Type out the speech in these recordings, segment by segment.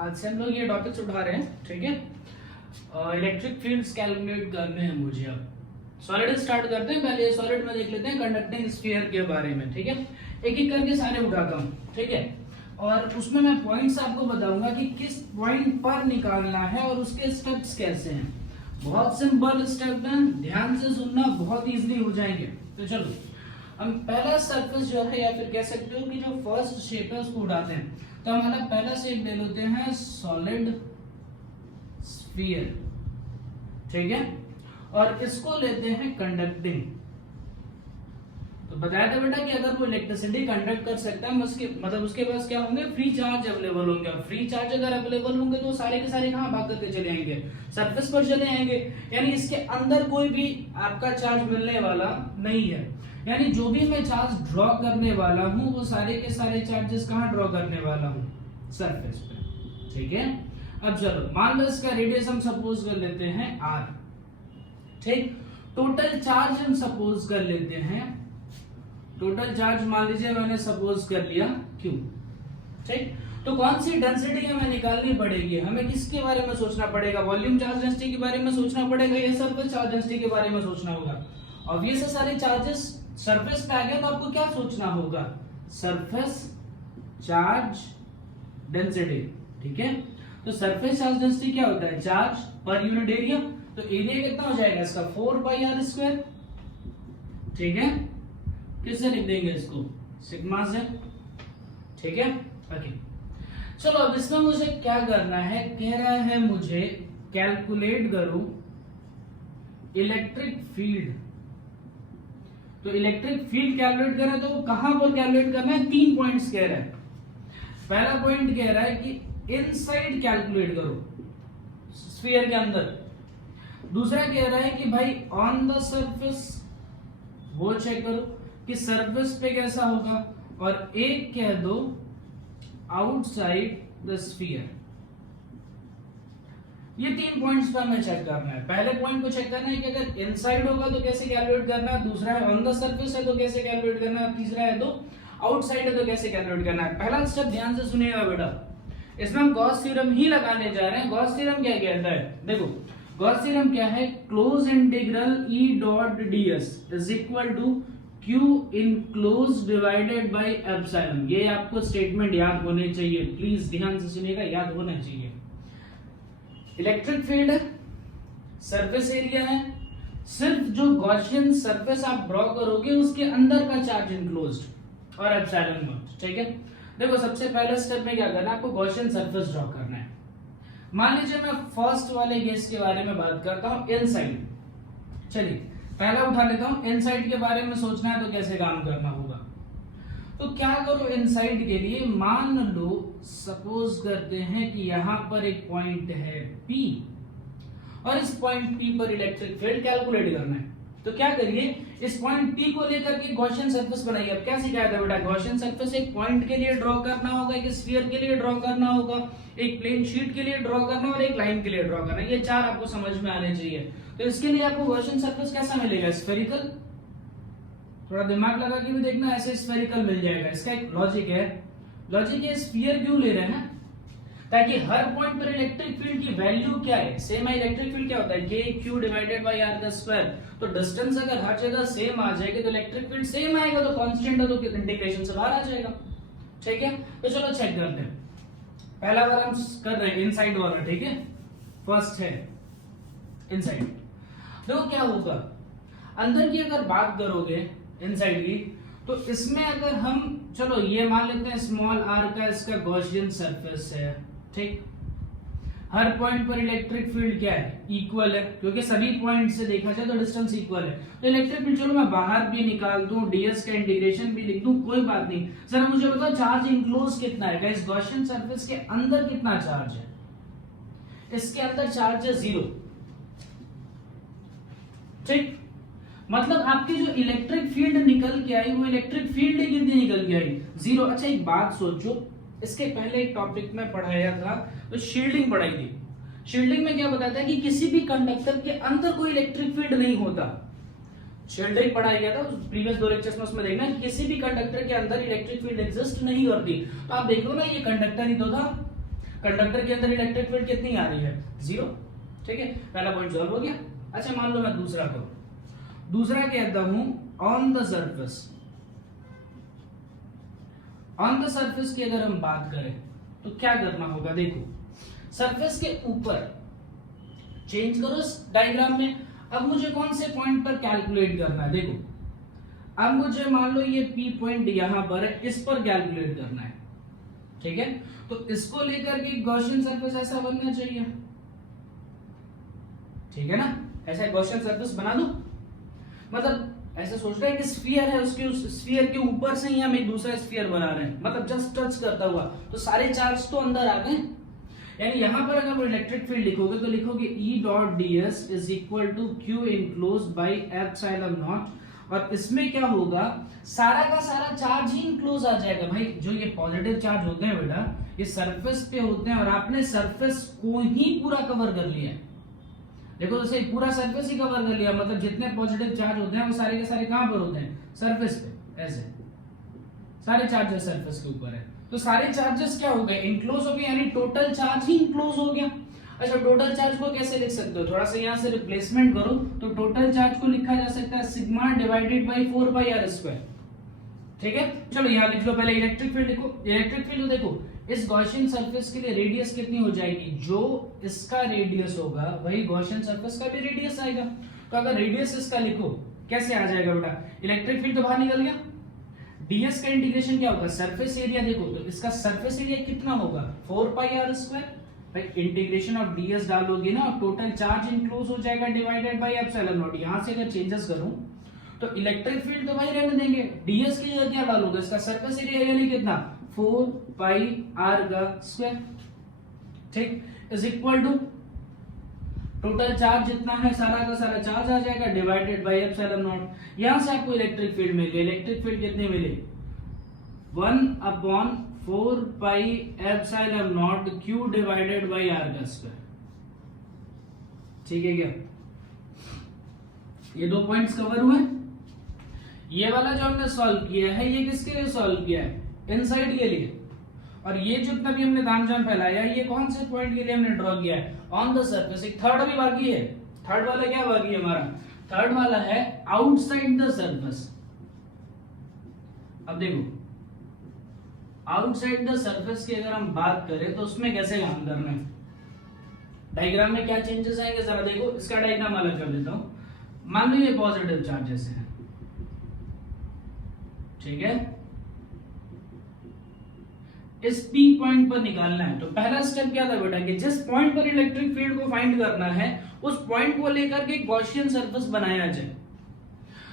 आज से हम लोग ये टॉपिक्स उठा रहे हैं, ठीक है। इलेक्ट्रिक फील्ड्स कैलकुलेट करने हैं मुझे। अब सॉलिड स्टार्ट करते हैं। पहले सॉलिड में देख लेते हैं कंडक्टिंग स्फीयर के बारे में, ठीक है। एक एक करके सारे उठाता हूँ, ठीक है। और उसमें मैं पॉइंट्स आपको बताऊंगा कि किस पॉइंट पर निकालना है और उसके स्टेप्स कैसे हैं। बहुत सिंपल स्टेप है, ध्यान से सुनना, बहुत इजीली हो जाएंगे। तो चलो हम पहला सरफेस जो है, या फिर कह सकते हो कि जो फर्स्ट शेप है उसको उठाते हैं। तो हमारा पहला शेप ले लेते हैं सॉलिड स्फीयर, ठीक है। और इसको लेते हैं कंडक्टिंग। तो बताया था बेटा कि अगर वो इलेक्ट्रिसिटी कंडक्ट कर सकता है उसके पास क्या होंगे, फ्री चार्ज अवेलेबल होंगे। और फ्री चार्ज अगर अवेलेबल होंगे तो सारे के सारे कहां भाग करके चले आएंगे, सरफेस पर चले आएंगे। यानी इसके अंदर कोई भी आपका चार्ज मिलने वाला नहीं है। यानी जो भी मैं चार्ज ड्रॉ करने वाला हूं वो सारे के सारे चार्जेस कहां ड्रॉ करने वाला हूं, सरफेस पे, ठीक है। अब चलो मान लो इसका रेडियस हम सपोज कर लेते हैं r, ठीक। टोटल चार्ज हम सपोज कर लेते हैं, टोटल चार्ज मान लीजिए मैंने सपोज कर लिया q, ठीक। तो कौन सी डेंसिटी हमें निकालनी पड़ेगी, हमें किसके बारे में सोचना पड़ेगा, वॉल्यूम चार्ज डेंसिटी के बारे में सोचना पड़ेगा या सरफेस चार्ज डेंसिटी के बारे में सोचना होगा। ऑब्वियस है सारे चार्जेस सरफेस पे आ गए तो आपको क्या सोचना होगा, सरफेस चार्ज डेंसिटी, ठीक है। तो सरफेस चार्ज डेंसिटी क्या होता है, चार्ज पर यूनिट एरिया। तो एरिया कितना हो जाएगा इसका 4πr², ठीक है। किससे लिख देंगे इसको, सिग्मा से, ठीक है। ओके चलो अब इसमें मुझे क्या करना है, कह रहा है मुझे कैलकुलेट करो इलेक्ट्रिक फील्ड। तो इलेक्ट्रिक फील्ड कैलकुलेट कर रहे हैं तो कहां पर कैलकुलेट करना है, 3 पॉइंट्स कह रहा है। पहला पॉइंट कह रहा है कि इनसाइड कैलकुलेट करो, स्फीयर के अंदर। दूसरा कह रहा है कि भाई ऑन द सरफेस, वो चेक करो कि सरफेस पे कैसा होगा। और एक कह दो आउटसाइड द स्फीयर। ये 3 पॉइंट्स पे हमें चेक करना है। पहले पॉइंट को चेक करना है कि अगर इनसाइड होगा तो कैसे कैलकुलेट करना है, दूसरा है ऑन द सरफेस है तो कैसे कैलकुलेट करना है, तीसरा है तो आउटसाइड है तो कैसे कैलकुलेट करना है। पहला स्टेप ध्यान से सुनिएगा बेटा, इसमें हम गॉस थ्योरम ही लगाने जा रहे हैं। गॉस थ्योरम क्या कहता है, देखो गॉस थ्योरम क्या है, close integral E dot ds is equal to Q enclose divided by epsilon. ये आपको स्टेटमेंट याद होने चाहिए, प्लीज ध्यान से सुनिएगा, याद होना चाहिए। इलेक्ट्रिक फील्ड है, सरफेस एरिया है, सिर्फ जो गॉसियन सरफेस आप ड्रॉ करोगे उसके अंदर का चार्ज इनक्लोज्ड और एप्सिलॉन नॉट, ठीक है। देखो सबसे पहले स्टेप में क्या करना है, आपको गॉसियन सरफेस ड्रॉ करना है। मान लीजिए मैं फर्स्ट वाले केस के बारे में बात करता हूं, इनसाइड। चलिए पहला उठा लेता हूं, इनसाइड के बारे में सोचना है तो कैसे काम करना होगा। तो क्या करो इनसाइड के लिए, मान लो सपोज करते हैं कि यहां पर एक पॉइंट है P और इस पॉइंट P पर इलेक्ट्रिक फील्ड कैलकुलेट करना है। तो क्या करिए, इस पॉइंट P को लेकर के गॉसियन सरफेस बनाइए। अब क्या सिखाया था बेटा, गॉसियन सरफेस एक पॉइंट के लिए ड्रॉ करना होगा, एक स्फीयर के लिए ड्रॉ करना होगा, एक प्लेन शीट के लिए ड्रॉ करना और एक लाइन के लिए ड्रॉ करना। ये 4 आपको समझ में आने चाहिए। तो इसके लिए आपको गॉसियन सरफेस कैसा मिलेगा, स्फेरिकल। थोड़ा दिमाग लगा के भी देखना, ऐसे स्फेरिकल मिल जाएगा। इसका एक लॉजिक है, लॉजिक ये स्फीयर क्यों ले रहे हैं, ताकि हर पॉइंट पर इलेक्ट्रिक फील्ड की वैल्यू क्या है, सेम है। इलेक्ट्रिक फील्ड क्या होता है, KQ डिवाइडेड बाय R का स्क्वायर। तो डिस्टेंस अगर हर जगह सेम आ जाएगी तो इलेक्ट्रिक फील्ड सेम आएगा, तो कांस्टेंट है तो इंटीग्रेशन से बाहर आ जाएगा, ठीक है। तो चलो चेक करते हैं। पहला बार हम कर रहे हैं इनसाइड वाला, ठीक है। फर्स्ट है इनसाइड। देखो क्या होगा, अंदर की अगर बात करोगे इनसाइड की, तो इसमें अगर हम चलो ये मान लेते हैं स्मॉल r का इसका गॉसियन सरफेस है, ठीक। हर पॉइंट पर इलेक्ट्रिक फील्ड क्या है, इक्वल है, क्योंकि सभी पॉइंट से देखा जाए तो डिस्टेंस इक्वल है। तो इलेक्ट्रिक फील्ड चलो मैं बाहर भी निकाल दूं, ds का इंटीग्रेशन भी लिख दूं, कोई बात नहीं। सर मुझे बताओ चार्ज इंक्लोज कितना है, इस गॉसियन सरफेस के अंदर कितना चार्ज है, इसके अंदर चार्ज है 0, ठीक। मतलब आपकी जो इलेक्ट्रिक फील्ड निकल के आई वो इलेक्ट्रिक फील्ड कितनी निकल के आई, 0। अच्छा एक बात सोचो, इसके पहले एक टॉपिक में पढ़ाया था तो शील्डिंग पढ़ाई थी। शील्डिंग में क्या बताया था कि किसी भी कंडक्टर के अंदर कोई इलेक्ट्रिक फील्ड नहीं होता। शील्डिंग पढ़ाया गया था प्रीवियस 2 लेक्चर्स में, उसमें देखना किसी भी कंडक्टर के अंदर इलेक्ट्रिक फील्ड एग्जिस्ट नहीं करती। तो आप देख लो ना, ये कंडक्टर ही तो था, कंडक्टर के अंदर इलेक्ट्रिक फील्ड कितनी आ रही है, 0। ठीक है, पहला पॉइंट सॉल्व हो गया। अच्छा मान लो मैं दूसरा करूं, दूसरा कहता हूं on the surface, on the surface की अगर हम बात करें तो क्या करना होगा, देखो सरफेस के ऊपर चेंज करो इस डायग्राम में। अब मुझे कौन से पॉइंट पर कैलकुलेट करना है, देखो अब मुझे मान लो ये P पॉइंट यहां पर है, इस पर कैलकुलेट करना है। ठीक है, तो इसको लेकर के गॉसियन सरफेस ऐसा बनना चाहिए, ठीक है ना, ऐसा गॉसियन सरफेस बना दो। मतलब ऐसा सोच रहे हैं कि स्फीयर है, उसके उस स्फीयर के ऊपर से ही हम एक दूसरा स्फीयर बना रहे हैं, मतलब जस्ट टच करता हुआ, तो सारे चार्ज तो अंदर आ गए। यानी यहां पर अगर इलेक्ट्रिक फील्ड लिखोगे तो लिखोगे E dot ds is equal to Q enclose by epsilon naught, और इसमें क्या होगा, सारा का सारा चार्ज ही इनक्लोज आ जाएगा। भाई जो ये पॉजिटिव चार्ज होते हैं बेटा, ये सरफेस पे होते हैं, और आपने सरफेस को ही पूरा कवर कर लिया है। देखो जैसे पूरा सरफेस ही कवर कर लिया, मतलब जितने पॉजिटिव चार्ज होते हैं वो सारे के सारे कहां पर होते हैं, सरफेस पे। ऐसे सारे चार्जेस सरफेस के ऊपर है, तो सारे चार्जेस क्या हो गए, इनक्लोज हो गए, यानी टोटल चार्ज ही इनक्लोज हो गया। अच्छा टोटल चार्ज को कैसे लिख सकते हो, थोड़ा सा यहाँ से रिप्लेसमेंट करो, तो टोटल चार्ज को लिखा जा सकता है सिग्मा डिवाइडेड बाई 4πr²। ठीक है, चलो यहाँ लिख लो, पहले इलेक्ट्रिक फील्ड लिखो। इलेक्ट्रिक फील्ड देखो, इस गॉसियन सरफेस के लिए रेडियस कितनी हो जाएगी, जो इसका रेडियस होगा वही गॉसियन सरफेस का भी रेडियस आएगा। तो अगर रेडियस इसका लिखो कैसे आ जाएगा बेटा, इलेक्ट्रिक फील्ड तो बाहर निकल गया, ds का इंटीग्रेशन क्या होगा, सरफेस एरिया, देखो तो इसका सरफेस एरिया कितना होगा 4πr²। भाई इंटीग्रेशन ऑफ ds डालोगे ना, टोटल चार्ज इनक्लोज हो जाएगा डिवाइडेड बाय एप्सिलॉन नॉट। यहां से अगर चेंजेस करूं तो इलेक्ट्रिक फील्ड तो भाई रहने देंगे, ds की जगह क्या डालोगे, इसका सरफेस एरिया यानी कितना 4πr²। ठीक, is equal to total charge जितना है सारा का सारा चार्ज आ जाएगा डिवाइडेड बाय एप्सिलॉन नॉट। यहां से आपको इलेक्ट्रिक फील्ड मिल गई, इलेक्ट्रिक फील्ड कितने मिले 1/4π epsilon naught q divided by r²। ठीक है क्या, ये दो पॉइंट्स कवर हुए। ये वाला जो हमने सॉल्व किया है ये किसके लिए सॉल्व किया है, इनसाइड के लिए, और ये जितना भी हमने तामझाम फैलाया ये कौन से पॉइंट के लिए हमने ड्रॉ किया है, ऑन द सरफेस। एक थर्ड भी बाकी है, थर्ड वाला क्या बाकी है हमारा, थर्ड वाला है आउटसाइड द सरफेस। अब देखो आउटसाइड द सरफेस की अगर हम बात करें तो उसमें कैसे काम करना है, डायग्राम में क्या चेंजेस आएंगे जरा देखो। इसका डायग्राम अलग कर देता हूं, मान लो ये पॉजिटिव चार्जेस हैं, ठीक है, इस P पॉइंट पर निकालना है। तो पहला स्टेप क्या था बेटा कि जिस पॉइंट पर इलेक्ट्रिक फील्ड को फाइंड करना है उस पॉइंट को लेकर के गॉसियन सरफेस बनाया जाए।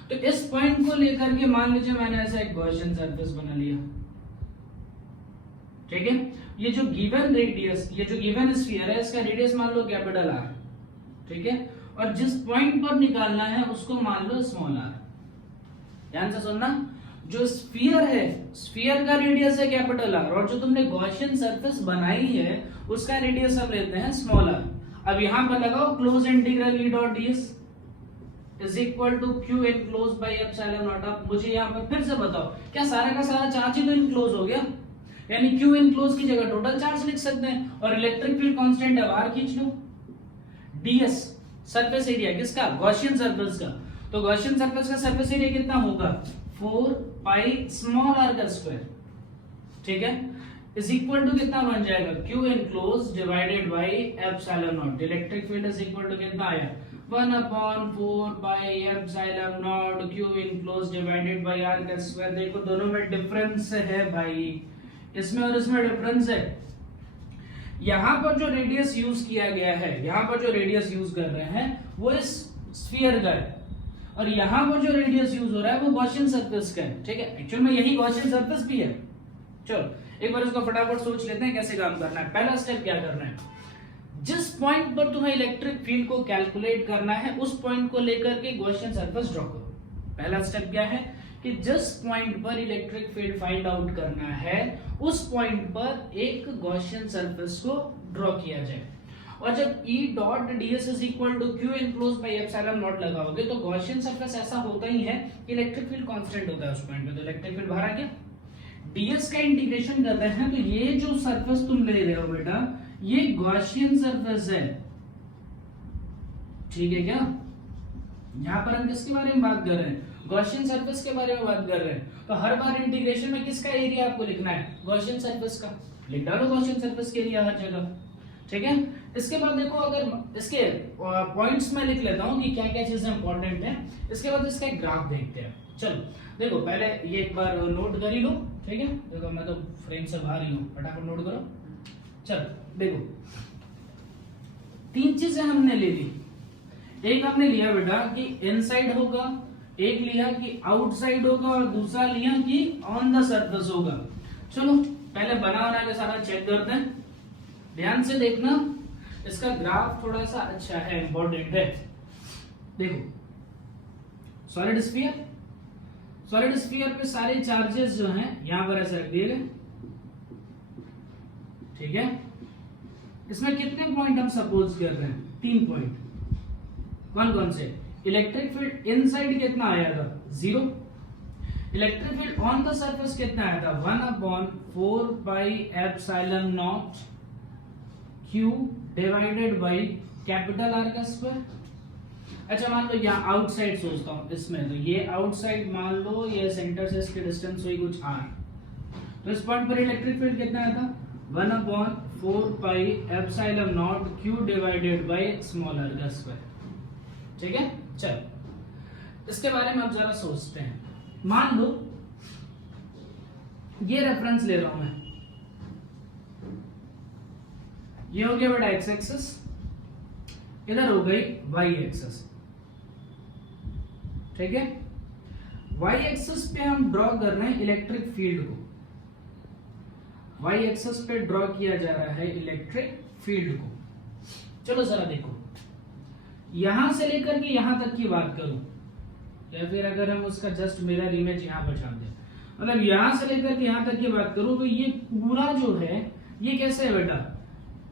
तो इस पॉइंट को लेकर के मान लीजिए मैंने ऐसा एक गॉसियन सरफेस बना लिया, ठीक है। ये जो गिवन रेडियस, ये जो गिवन स्फीयर है इसका रेडियस मान लो कैपिटल R, ठीक है, और जिस पॉइंट पर निकालना है उसको मान लो स्मॉल r। ध्यान से सुनना, जो स्फीयर है स्फीयर का रेडियस है कैपिटल R, और जो तुमने गॉसियन सरफेस बनाई है उसका रेडियस हम लेते हैं स्मॉल r। अब यहां पर लगाओ close integral E dot ds is equal to Q enclose by epsilon naught. अब मुझे यहां पर फिर से बताओ, क्या सारा का सारा चार्ज ही तो इनक्लोज हो गया, यानी Q इनक्लोज की जगह टोटल चार्ज लिख सकते हैं, और इलेक्ट्रिक फील्ड कांस्टेंट है R खींच लो। ds सरफेस एरिया किसका, गॉसियन सरफेस का, तो गॉसियन सरफेस का सरफेस एरिया कितना होगा 4π स्मॉल r का स्क्वायर, ठीक है, इज इक्वल टू कितना बन जाएगा Q enclose divided by epsilon naught. Electric field is equal to कितना आया 1/4π epsilon naught Q enclose divided by r का स्क्वायर। देखो दोनों में डिफरेंस है भाई, इसमें और इसमें डिफरेंस है। यहां पर जो रेडियस यूज किया गया है, यहां पर जो रेडियस यूज कर रहे हैं वो इस स्फीयर का है, और यहां पर जो रेडियस यूज हो रहा है वो गॉसियन सरफेस का है, ठीक है। एक्चुअल में यही गॉसियन सरफेस भी है। चलो एक बार इसको फटाफट सोच लेते हैं कैसे काम करना है। पहला स्टेप क्या करना है, जिस पॉइंट पर तुम्हें इलेक्ट्रिक फील्ड को कैलकुलेट करना है उस पॉइंट को लेकर के गॉसियन सरफेस ड्रॉ करो। पहला स्टेप क्या है कि जिस पॉइंट पर इलेक्ट्रिक फील्ड फाइंड आउट करना है उस पॉइंट पर एक गॉसियन सरफेस को ड्रॉ किया जाए, और जब E dot ds is equal to Q enclose by epsilon naught लगाओगे तो गॉसियन सरफेस ऐसा होता ही है कि इलेक्ट्रिक फील्ड कांस्टेंट होता है उस पॉइंट पे, तो इलेक्ट्रिक फील्ड बाहर आ गया। ds का इंटीग्रेशन करते हैं तो ये जो सरफेस तुम ले रहे हो बेटा ये गॉसियन सरफेस है, ठीक है क्या? यहां पर हम किसके बारे में बात कर रहे हैं? गॉसियन सरफेस के बारे में बात कर रहे हैं। तो हर बार इंटीग्रेशन में किसका एरिया आपको लिखना है? गॉसियन सरफेस का। लिख डालो गॉसियन सरफेस के एरिया हर जगह, ठीक है। इसके बाद देखो, अगर इसके पॉइंट्स में लिख लेता हूं कि क्या क्या चीजें इंपॉर्टेंट है। इसके बाद इसका एक ग्राफ देखते हैं। चलो देखो, पहले ये एक बार नोट कर ही लो, ठीक है। देखो मैं तो फ्रेम से बाहर ही हूं, फटाफट नोट करो। चलो देखो, तीन चीजें हमने ले ली। एक हमने लिया बेटा कि इनसाइड होगा, एक लिया कि आउटसाइड होगा, और दूसरा लिया कि ऑन द सरफेस होगा। चलो पहले बना के सारा चेक करते हैं। ध्यान से देखना, इसका ग्राफ थोड़ा सा अच्छा है, इंपॉर्टेंट है। देखो, सॉलिड स्फीयर, सॉलिड स्फीयर पे सारे चार्जेस जो हैं यहां पर ऐसे रख दिए गए, ठीक है। इसमें कितने पॉइंट हम सपोज कर रहे हैं? 3 पॉइंट। कौन कौन से? इलेक्ट्रिक फील्ड इनसाइड कितना आया था? 0। Electric field on the surface कितना आया था? 1/4 pi epsilon naught Q divided by capital R का स्क्वायर। अच्छा मान लो यहाँ आउटसाइड सोचता हूँ इसमें, तो ये आउटसाइड मान लो, ये सेंटर से इसकी डिस्टेंस हुई कुछ R। तो इस पॉइंट पर इलेक्ट्रिक फील्ड कितना आया था? 1/4 pi epsilon naught Q divided by small r का स्क्वायर, ठीक है। चलो इसके बारे में अब जरा सोचते हैं। मान लो ये रेफरेंस ले रहा हूं मैं, ये हो गया बेटा एक्स एक्सिस, इधर हो गई वाई एक्सिस, ठीक है। वाई एक्सिस पे हम ड्रॉ कर रहे हैं इलेक्ट्रिक फील्ड को, वाई एक्सिस पे ड्रॉ किया जा रहा है इलेक्ट्रिक फील्ड को। चलो जरा देखो, यहां से लेकर के यहां तक की बात करूं, या फिर अगर हम उसका जस्ट मिरर इमेज यहां पर छाप दें, मतलब यहां से लेकर के यहां तक की बात करूं, तो ये पूरा जो है ये कैसे है बेटा?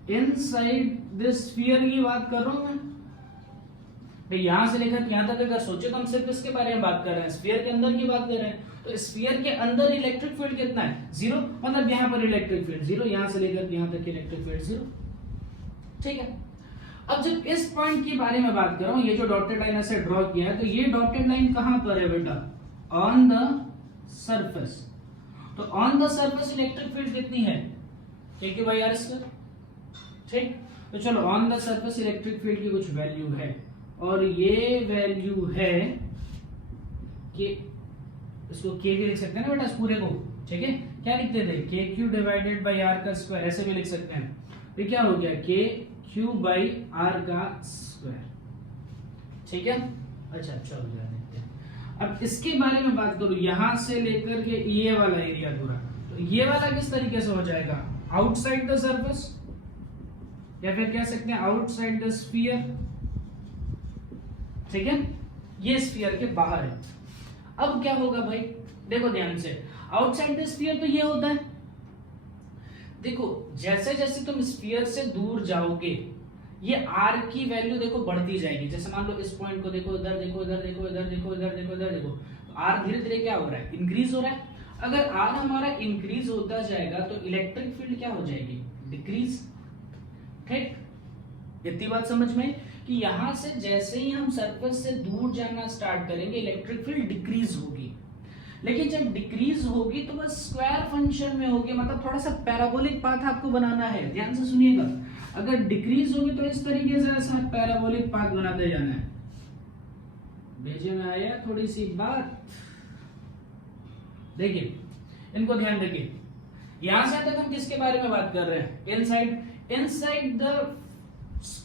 इनसाइड दिस स्फीयर की बात कर रहा हूं मैं। यहां से लेकर यहां तक अगर सोचे तो हम सिर्फ इसके बारे में बात कर रहे हैं, स्फीयर के अंदर की बात कर रहे हैं। तो स्फीयर के अंदर इलेक्ट्रिक फील्ड कितना है? 0। मतलब यहां पर इलेक्ट्रिक फील्ड 0, यहां से लेकर यहां तक इलेक्ट्रिक फील्ड 0, ठीक है। अब जब इस पॉइंट के बारे में बात कर रहा हूं, ये जो डॉटेड लाइन ऐसे ड्रॉ किया है, तो ये डॉटेड लाइन कहां पर है बेटा? On the surface. तो on the surface electric field कितनी है? Q/r², ठीक। तो चलो on the surface electric field की कुछ वैल्यू है, और ये वैल्यू है कि इसको K भी लिख सकते हैं ना बेटा इस पूरे को, ठीक है। क्या लिखते थे? KQ डिवाइडेड बाई R का स्क्वायर, ऐसे भी लिख सकते हैं। तो क्या हो गया? KQ/R का स्क्वायर, ठीक है। अच्छा चलो देखते हैं। अब इसके बारे में बात करूं, यहां से लेकर के ये वाला एरिया पूरा, तो ये वाला किस तरीके से हो जाएगा? आउटसाइड द सरफेस, या फिर कह सकते हैं आउटसाइड द स्फीयर, ठीक है। ये स्फीयर के बाहर है। अब क्या होगा भाई? देखो ध्यान से, आउटसाइड द स्फीयर तो ये होता है। देखो जैसे जैसे तुम स्फीयर से दूर जाओगे, ये R की वैल्यू देखो बढ़ती जाएगी। जैसे मान लो इस पॉइंट को देखो, इधर देखो, इधर देखो, इधर देखो, इधर देखो, इधर देखो, तो R धीरे धीरे क्या हो रहा है? इंक्रीज हो रहा है। अगर R हमारा इंक्रीज होता जाएगा तो इलेक्ट्रिक फील्ड क्या हो जाएगी? डिक्रीज, ठीक। इतनी बात समझ में कि यहां से जैसे ही हम सरफेस से दूर जाना स्टार्ट करेंगे, इलेक्ट्रिक फील्ड डिक्रीज होगी। लेकिन जब डिक्रीज होगी तो बस स्क्वायर फंक्शन में होगी, मतलब थोड़ा सा पैराबोलिक पाथ आपको बनाना है। ध्यान से सुनिएगा, अगर डिक्रीज होगी तो इस तरीके से ऐसा पैराबोलिक पाथ बनाते जाना है। भेजे में आया थोड़ी सी बात, देखिए इनको ध्यान रखिए। यहां से तक हम किसके बारे में बात कर रहे हैं? Inside the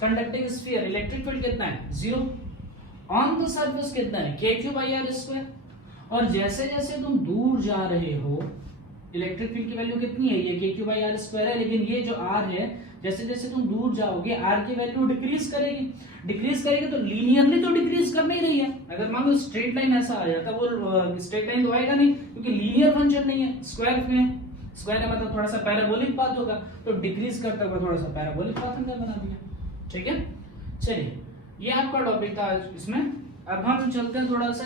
conducting sphere electric field कितना है? 0। ऑन द सरफेस कितना है? KQ/r²। और जैसे जैसे तुम दूर जा रहे हो, इलेक्ट्रिक फील्ड की वैल्यू कितनी है? ये KQ/r² है, लेकिन ये जो R है, जैसे जैसे तुम दूर जाओगे R की वैल्यू डिक्रीज करेगी। डिक्रीज करेगी तो लीनियरली तो डिक्रीज कर नहीं रही है। अगर मान लो स्ट्रेट लाइन ऐसा आ जाता, वो स्ट्रेट लाइन तो आएगा नहीं, क्योंकि लीनियर फंक्शन नहीं है, स्क्वायर में है। स्क्वायर है मतलब थोड़ा सा पैराबोलिक पाथ होगा, तो डिक्रीज करता हुआ थोड़ा सा पैराबोलिक पाथ हमने बना दिया, ठीक है। चलिए ये आपका टॉपिक था इसमें। अब हम चलते हैं थोड़ा सा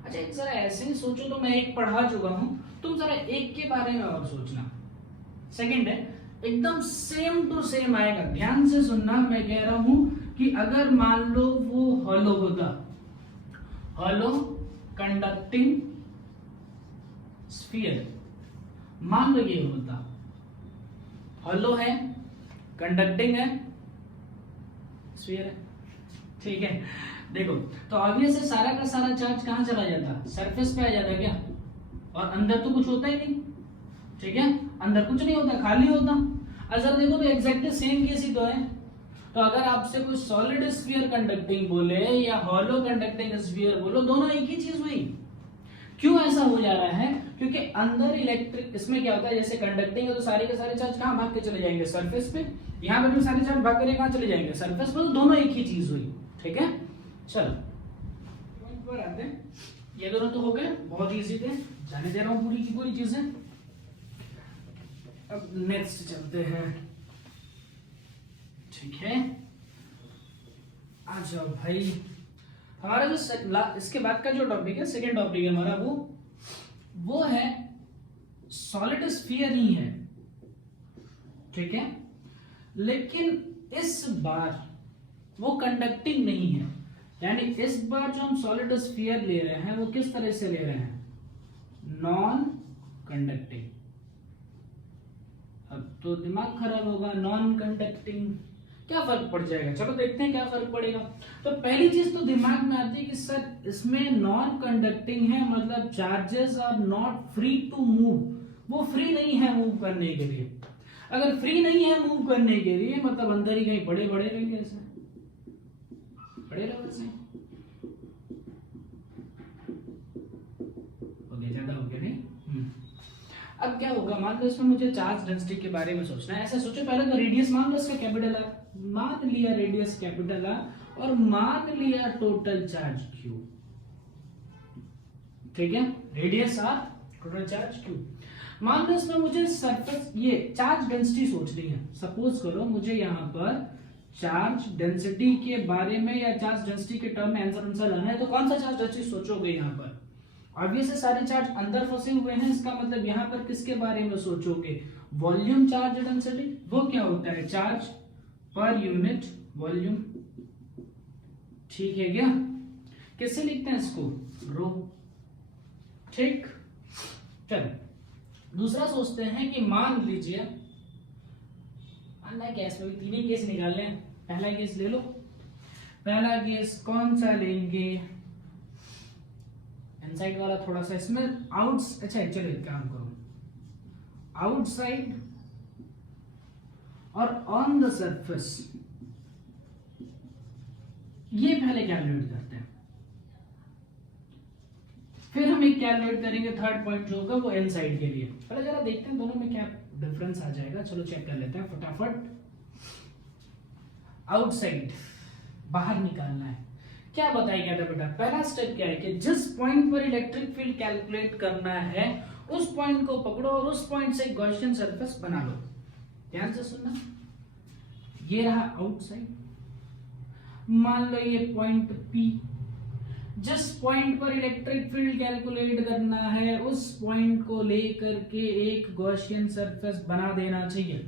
अच्छा एक जरा ऐसे ही सोचो, तो मैं एक पढ़ा चुका हूं, तुम जरा एक के बारे में और सोचना। सेकंड है एकदम सेम टू सेम आएगा। ध्यान से सुनना, मैं कह रहा हूं कि अगर मान लो वो हॉलो होता, हॉलो कंडक्टिंग स्फीयर, मान लो ये होता, हॉलो है, कंडक्टिंग है, स्फीयर है, ठीक है। देखो तो ऑब्वियस है सारा का सारा चार्ज कहां चला जाता, सरफेस पे आ जाता क्या, और अंदर तो कुछ होता ही नहीं, ठीक है, अंदर कुछ नहीं होता, खाली होता। अगर देखो तो एग्जैक्टली सेम केस ही तो है। तो अगर आपसे कोई सॉलिड स्फीयर कंडक्टिंग बोले या हॉलो कंडक्टिंग स्फीयर बोलो, दोनों एक ही चीज हुई। क्यों ऐसा हो जा रहा है, क्योंकि अंदर इलेक्ट्रिक, इसमें क्या होता है, जैसे कंडक्टिंग है तो सारे के सारे चार्ज कहां भाग के चले जाएंगे, सरफेस पे। यहाँ पे भी सारे चार्ज भाग के कहां चले जाएंगे, सरफेस पे। तो दोनों एक ही चीज हुई, ठीक है। चलो पॉइंट पर आते हैं। ये दोनों तो हो गए, बहुत इजी थे, जाने दे रहा हूं पूरी की पूरी चीजें। अब नेक्स्ट चलते हैं, ठीक है। आ जाओ भाई, हमारा जो इसके बाद का जो टॉपिक है, सेकेंड टॉपिक है हमारा, वो है सॉलिड स्फीयर ही है, ठीक है। लेकिन इस बार वो कंडक्टिंग नहीं है, यानी इस बार जो हम सॉलिड स्फीयर ले रहे हैं वो किस तरह से ले रहे हैं, नॉन कंडक्टिंग। अब तो दिमाग खराब होगा, नॉन कंडक्टिंग क्या फर्क पड़ जाएगा, चलो देखते हैं क्या फर्क पड़ेगा। तो पहली चीज तो दिमाग में आती है कि सर इसमें नॉन कंडक्टिंग है, मतलब charges are not free to move, वो फ्री नहीं है मूव करने के लिए। अगर फ्री नहीं है मूव करने के लिए, मतलब अंदर ही कहीं बड़े बड़े रहेंगे, ऐसे बड़े रहो, ऐसे हो गया, ज्यादा हो गया नहीं। अब क्या होगा, मान लो इसमें मुझे चार्ज डेंसिटी के बारे में सोचना है। ऐसा सोचो पहले तो रेडियस मान लो इसका कैपिटल आर, मान लिया रेडियस कैपिटल आर और मान लिया टोटल चार्ज क्यू, ठीक है। Radius R, total charge Q. मान लो इसमें मुझे सरफेस, ये चार्ज डेंसिटी सोचनी है। सपोज करो मुझे यहाँ पर चार्ज डेंसिटी के बारे में या चार्ज डेंसिटी के टर्म में आंसर लाना है, तो कौन सा चार्ज डेंसिटी सोचोगे यहाँ पर? ऑब्वियसली सारे चार्ज अंदर फंसे हुए हैं, इसका मतलब यहाँ पर किसके बारे में सोचोगे, वॉल्यूम चार्ज डेंसिटी। वो क्या होता है, चार्ज पर यूनिट वॉल्यूम, ठीक है क्या। कैसे लिखते हैं इसको, रो, ठीक। चलो दूसरा सोचते हैं कि मान लीजिए, केस में तीन ही केस निकाल लें। पहला केस ले लो, पहला केस कौन सा लेंगे, इनसाइड वाला थोड़ा सा इसमें आउट्स, अच्छा चलो एक काम करो, आउटसाइड और ऑन द सरफेस, ये पहले कैलकुलेट करते हैं, फिर हम एक कैलकुलेट करेंगे थर्ड पॉइंट जो होगा वो इनसाइड के लिए। पहले जरा देखते हैं दोनों में क्या डिफरेंस आ जाएगा, चलो चेक कर लेते हैं फटाफट। आउटसाइड बाहर निकालना है, क्या बताया गया था बेटा, पहला स्टेप क्या है कि जिस पॉइंट पर इलेक्ट्रिक फील्ड कैलकुलेट करना है उस पॉइंट को पकड़ो और उस पॉइंट से गॉसियन सरफेस बना लो। ध्यान से सुनना, ये रहा आउटसाइड, मान लो ये पॉइंट P, जिस पॉइंट पर इलेक्ट्रिक फील्ड कैलकुलेट करना है उस पॉइंट को लेकर के एक गॉसियन सरफेस बना देना चाहिए,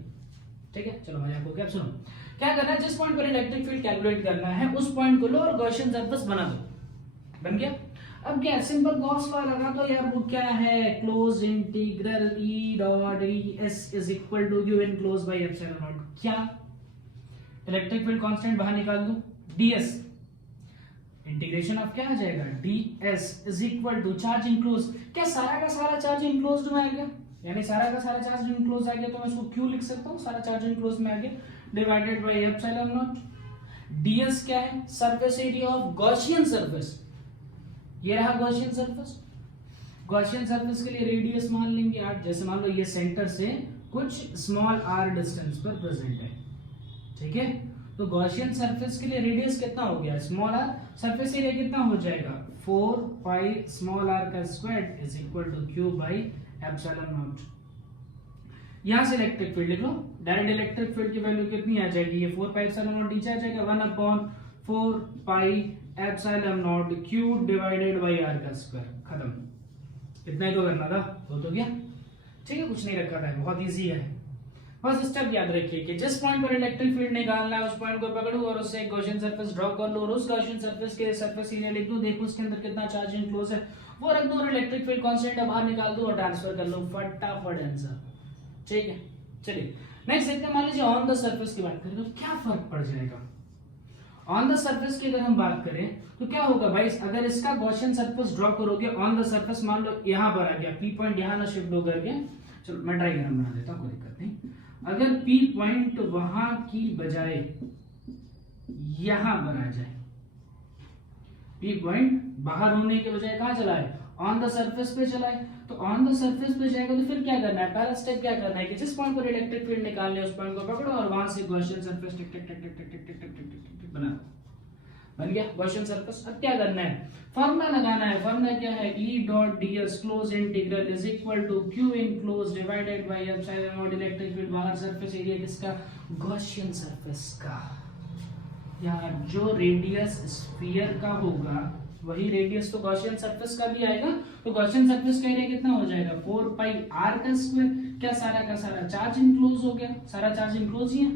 ठीक है। चलो मैं आपको क्या, सुनो क्या करना है, जिस पॉइंट पर इलेक्ट्रिक फील्ड कैलकुलेट करना है उस पॉइंट को लो और गॉसियन सरफेस बना दो, बन गया। अब क्या सिंपल गॉस लॉ लगा दो यार, वो क्या है, close integral E dot S is equal to U enclose by epsilon naught. क्या इलेक्ट्रिक फील्ड कांस्टेंट बाहर निकाल दो, ds इंटीग्रेशन ऑफ क्या आ जाएगा, ds is equal to charge enclose. क्या सारा का सारा चार्ज इनक्लोज्ड में आ गया, यानी सारा का सारा चार्ज इनक्लोज आ गया, तो मैं इसको q लिख सकता हूं, सारा चार्ज इनक्लोज में आ गया, divided by epsilon not. ds क्या है, surface area of Gaussian surface, ये रहा गॉसियन सरफेस। गॉसियन सरफेस के लिए रेडियस मान लेंगे r, जैसे मान लो ये सेंटर से कुछ स्मॉल r डिस्टेंस पर प्रेजेंट है, ठीक है। तो गॉसियन सरफेस के लिए रेडियस कितना हो गया, स्मॉल r, सरफेस एरिया कितना हो जाएगा, 4 पाई स्मॉल r का square is equal to q by epsilon naught. यहां से इलेक्ट्रिक फील्ड लिख लो, डायरेक्ट इलेक्ट्रिक फील्ड की वैल्यू कितनी आ जाएगी, ये 4 पाई एप्सिलॉन नॉट नीचे आ जाएगा, 1/4 pi epsilon naught q divided by r का स्क्वायर, खत्म। इतना ही तो करना था, हो तो गया, ठीक है, कुछ नहीं रखा था, बहुत इजी है। बस स्टेप याद रखिए कि जिस पॉइंट पर इलेक्ट्रिक फील्ड निकालना है उस पॉइंट को पकड़ूं और उससे एक गॉसियन सरफेस ड्रॉ कर लूं और उस गॉसियन सरफेस के सरफेस एरिया लिख दूं, देखो उसके अंदर कितना चार्ज इनक्लोज है, वो रख दूं और इलेक्ट्रिक फील्ड कांस्टेंट है बाहर निकाल दूं और ट्रांसफर कर लूं, फटाफट आंसर। ठीक है, चलिए नेक्स्ट देखते हैं। मान लीजिए ऑन द सरफेस की बात करें तो क्या फर्क पड़ जाएगा। ऑन द सरफेस की अगर हम बात करें तो क्या होगा भाई, अगर इसका गॉसियन सरफेस ड्रॉ करोगे ऑन द सरफेस, मान लो यहां पर आ गया, पी पॉइंट यहां ना शिफ्ट होकर के, चलो मैं डायग्राम बना देता हूं, कोई दिक्कत नहीं। अगर पी पॉइंट वहां की बजाय यहां पर आ जाए, पी पॉइंट बाहर होने के बजाय कहां चला है, ऑन द सरफेस पे चला है, तो ऑन द सरफेस पे जाएगा तो फिर क्या करना है, पहला स्टेप क्या करना है कि जिस पॉइंट पर इलेक्ट्रिक फील्ड निकालने है उस पॉइंट को पकड़ो और वहां से गॉसियन सरफेस टिक टिक टिक टिक टिक टिक टिक टिक टिक टिक टिक बना, बन गया गॉसियन सरफेस। अब क्या करना है, फॉर्मूला लगाना है। फॉर्मूला क्या है, E dot ds close integral is equal to Q enclose divided by epsilon naught electric field बाहर सरफेस एरिया किसका, गॉसियन सरफेस का। यार जो रेडियस स्फीयर का होगा वही रेडियस तो गॉसियन सरफेस का भी आएगा, तो गॉसियन सरफेस का एरिया कितना हो जाएगा, 4 पाई r का स्क्वायर। क्या सारा का सारा चार्ज इनक्लोज हो गया, सारा चार्ज इनक्लोज ही है।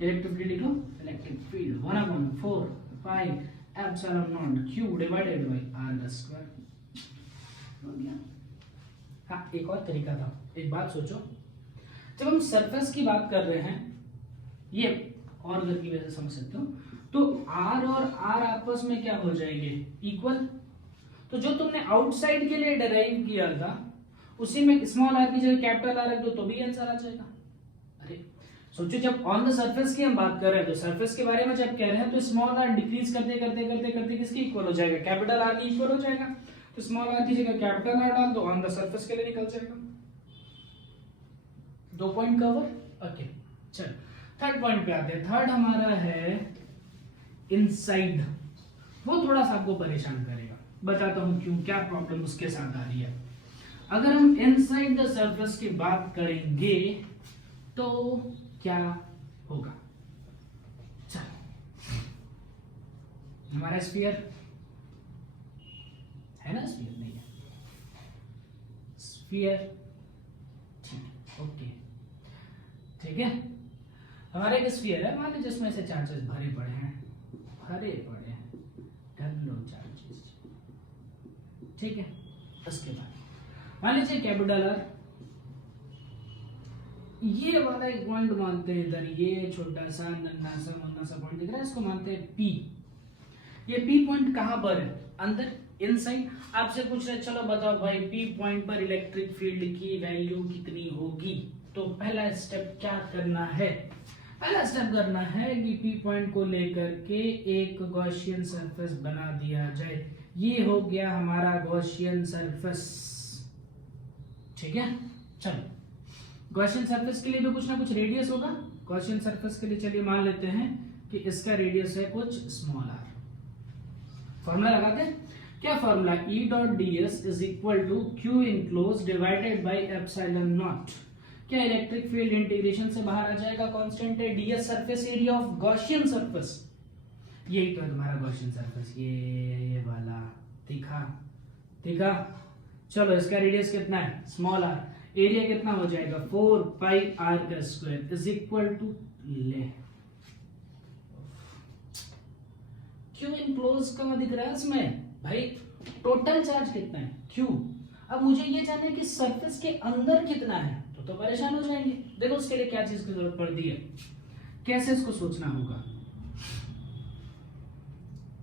इलेक्ट्रिक फील्ड लिख लो, electric field 1/4 pi epsilon naught q divided by r का स्क्वायर हो गया। हाँ, एक और तरीका था, एक बात सोचो, जब हम सरफेस की बात कर रहे हैं, ये और अगर की वजह से समझ सकते हो, तो r और r आपस में क्या हो जाएंगे, इक्वल। तो जो तुमने आउटसाइड के लिए डिराइव किया था उसी में स्मॉल r की जगह कैपिटल R रख दो तो भी आंसर आ जाएगा। अरे सोचो, जब ऑन द सरफेस की हम बात कर रहे हैं तो सरफेस के बारे में जब कह रहे हैं तो स्मॉल r डिक्रीज करते करते करते करते किसके इक्वल हो जाएगा, कैपिटल R के इक्वल हो जाएगा। तो स्मॉल r की जगह कैपिटल R डाल दो, ऑन द सरफेस के लिए निकल जाएगा। 2 पॉइंट कवर। ओके, चल थर्ड पॉइंट पे आते हैं। थर्ड हमारा है इनसाइड। वो थोड़ा सा आपको परेशान करेगा, बताता हूं क्यों, क्या प्रॉब्लम उसके साथ आ रही है। अगर हम इनसाइड द सरफेस की बात करेंगे तो क्या होगा, चलो हमारा स्फीयर है ना, स्फीयर नहीं है, स्फीयर ठीक, ओके ठीक है, हमारा एक स्फीयर है, मान लीजिए जिसमें से चार्जेस भरे पड़े हैं, भरे पड़े हैं, ढल्लो चार्जेस, ठीक है। उसके बाद मान लीजिए कैपिटल R, ये वाला एक पॉइंट मानते हैं इधर, ये छोटा सा नन्हा सा मुन्ना सा पॉइंट दिख रहा है, इसको मानते हैं P। ये P पॉइंट कहां पर है, अंदर, इनसाइड। आपसे पूछ रहे चलो बताओ भाई P पॉइंट पर इलेक्ट्रिक फील्ड की वैल्यू कितनी होगी। तो पहला स्टेप क्या करना है, पहला स्टेप करना है कि P पॉइंट को लेकर के एक गॉसियन सरफेस बना दिया जाए। ये हो गया हमारा गॉसियन सरफेस, ठीक है। चलो गॉसियन सरफेस के लिए भी कुछ ना कुछ रेडियस होगा। गॉसियन सरफेस के लिए चलिए मान लेते हैं कि इसका रेडियस है कुछ स्मॉल r। फॉर्मूला लगाते हैं, क्या formula, E dot ds is equal to Q enclose divided by epsilon naught. क्या इलेक्ट्रिक फील्ड इंटीग्रेशन से बाहर आ जाएगा, कांस्टेंट है, ds surface area of Gaussian surface. यही तो है तुम्हारा गॉसियन सरफेस, ये वाला दिखा दिखा। चलो इसका रेडियस कितना है, स्मॉल r, एरिया कितना हो जाएगा 4 पाई r का स्क्वायर इज इक्वल टू, ले Q इनक्लोज का दिख रहा है इसमें भाई, टोटल चार्ज कितना है Q। अब मुझे ये जानना है कि सरफेस के अंदर कितना है, तो परेशान हो जाएंगे। देखो उसके लिए क्या चीज की जरूरत पड़ती है, कैसे इसको सोचना होगा।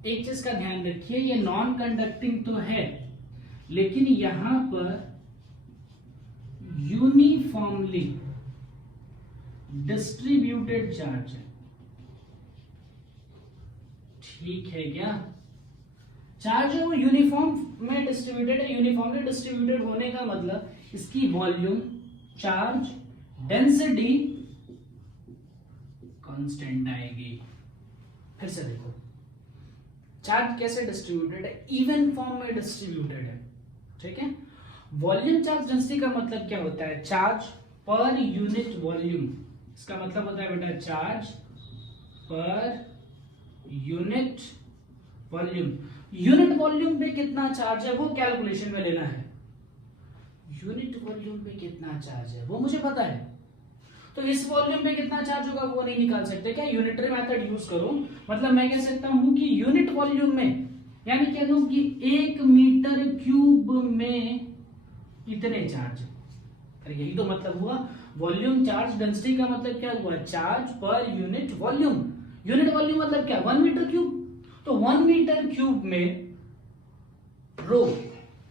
एक चीज का ध्यान रखिए, ये नॉन कंडक्टिंग तो है लेकिन यहां पर यूनिफॉर्मली डिस्ट्रीब्यूटेड चार्ज है, ठीक है क्या। चार्ज है वो यूनिफॉर्म में डिस्ट्रीब्यूटेड है। यूनिफॉर्मली डिस्ट्रीब्यूटेड होने का मतलब इसकी वॉल्यूम, चार्ज, डेंसिटी कांस्टेंट आएगी। फिर से देखो चार्ज कैसे डिस्ट्रीब्यूटेड है, इवन फॉर्म में डिस्ट्रीब्यूटेड है, ठीक है। वॉल्यूम चार्ज डेंसिटी का मतलब क्या होता है, चार्ज पर यूनिट वॉल्यूम। इसका मतलब होता है बेटा charge per unit volume. Unit volume पे कितना चार्ज है वो कैलकुलेशन में लेना है। यूनिट वॉल्यूम पे कितना चार्ज है वो मुझे पता है, तो इस वॉल्यूम पे कितना चार्ज होगा वो नहीं निकाल सकते क्या? यूनिटरी मेथड यूज करो, मतलब मैं कह सकता हूं कि यूनिट वॉल्यूम में, यानी कह दूं कि 1 मीटर क्यूब में इतने चार्ज। अरे यही तो मतलब हुआ वॉल्यूम चार्ज डेंसिटी का मतलब क्या हुआ? Charge per unit volume. Unit volume मतलब क्या? 1 मीटर क्यूब। तो 1 मीटर क्यूब में रो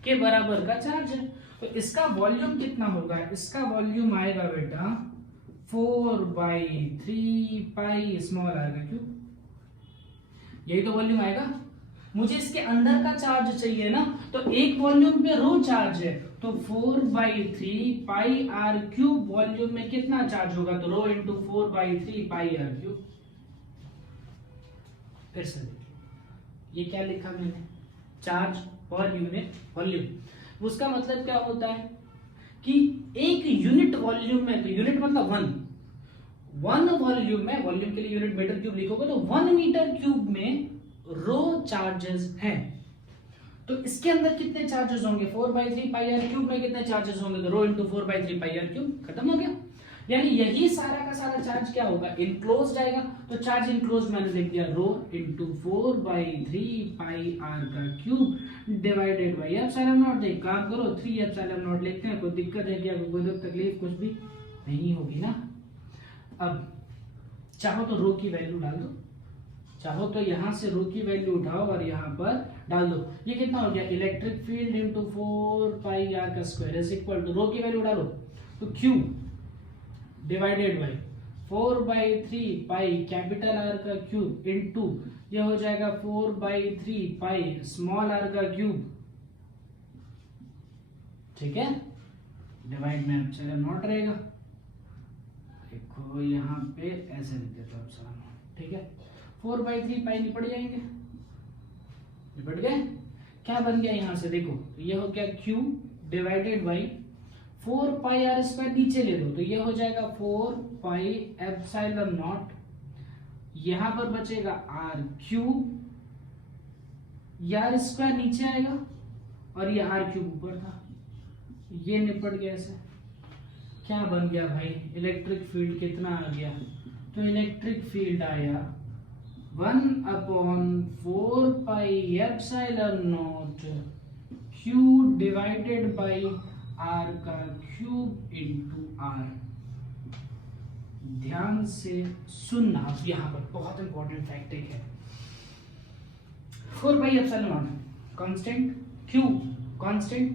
के बराबर का चार्ज है। तो इसका वॉल्यूम कितना होगा? इसका वॉल्यूम आएगा बेटा 4/3 पाई स्मॉल आर का क्यूब। यही तो वॉल्यूम आएगा। मुझे इसके अंदर का चार्ज चाहिए ना, तो एक वॉल्यूम पे रो चार्ज है, तो 4/3 पाई आर क्यूब वॉल्यूम में कितना चार्ज होगा? तो rho into 4/3 pi are cube. फिर से देखिए, ये क्या लिखा मैंने? Charge per unit volume. उसका मतलब क्या होता है कि एक यूनिट वॉल्यूम में, तो यूनिट मतलब 1 वॉल्यूम में, वॉल्यूम के लिए यूनिट मीटर क्यूब लिखोगे, तो 1 मीटर क्यूब में रो चार्जेस हैं। तो इसके अंदर कितने चार्जेस होंगे? 4/3 पाई आर क्यूब में कितने चार्जेस होंगे? तो rho into 4/3 pi are cube. खत्म हो गया। यानी यही सारा का सारा चार्ज क्या होगा? इनक्लोज्ड आएगा। तो चार्ज इनक्लोज्ड मैंने लिख दिया रो इंटू 4/3 पाई आर का cube divided by epsilon not. एक काम करो 3 एप्सिलॉन नॉट लिखते हैं। कोई दिक्कत है क्या? कोई तकलीफ कुछ भी नहीं होगी ना। अब चाहो तो रो की वैल्यू डाल दो, चाहो तो यहां से रो की वैल्यू उठाओ और यहां पर डाल दो। ये कितना हो गया? Electric field into 4 pi r का square is equal to, rho की वैल्यू डालो तो q divided by 4/3 pi capital r का क्यूब इंटू ये हो जाएगा 4/3 पाई स्मॉल आर का क्यूब। ठीक है, डिवाइड में एप्सिलॉन नॉट रहेगा। देखो यहाँ पे ऐसे लिख देता हूँ एप्सिलॉन नॉट। ठीक है, 4/3 पाई निपट जाएंगे, निपट गए। क्या बन गया यहाँ से? देखो ये हो गया q divided by 4 pi r square, नीचे ले लो तो ये हो जाएगा 4 पाई एप्सिलॉन नॉट। यहां पर बचेगा आर क्यूब, आर स्क्वायर नीचे आएगा और ये आर क्यूब ऊपर था, ये निपट गया ऐसे। क्या बन गया भाई? इलेक्ट्रिक फील्ड कितना आ गया? तो इलेक्ट्रिक फील्ड आया 1/4 pi epsilon naught q divided by r का क्यूब इंटू आर। ध्यान से सुनना, अब यहां पर बहुत इंपॉर्टेंट फैक्ट है। 4 पाई epsilon not constant, Q constant,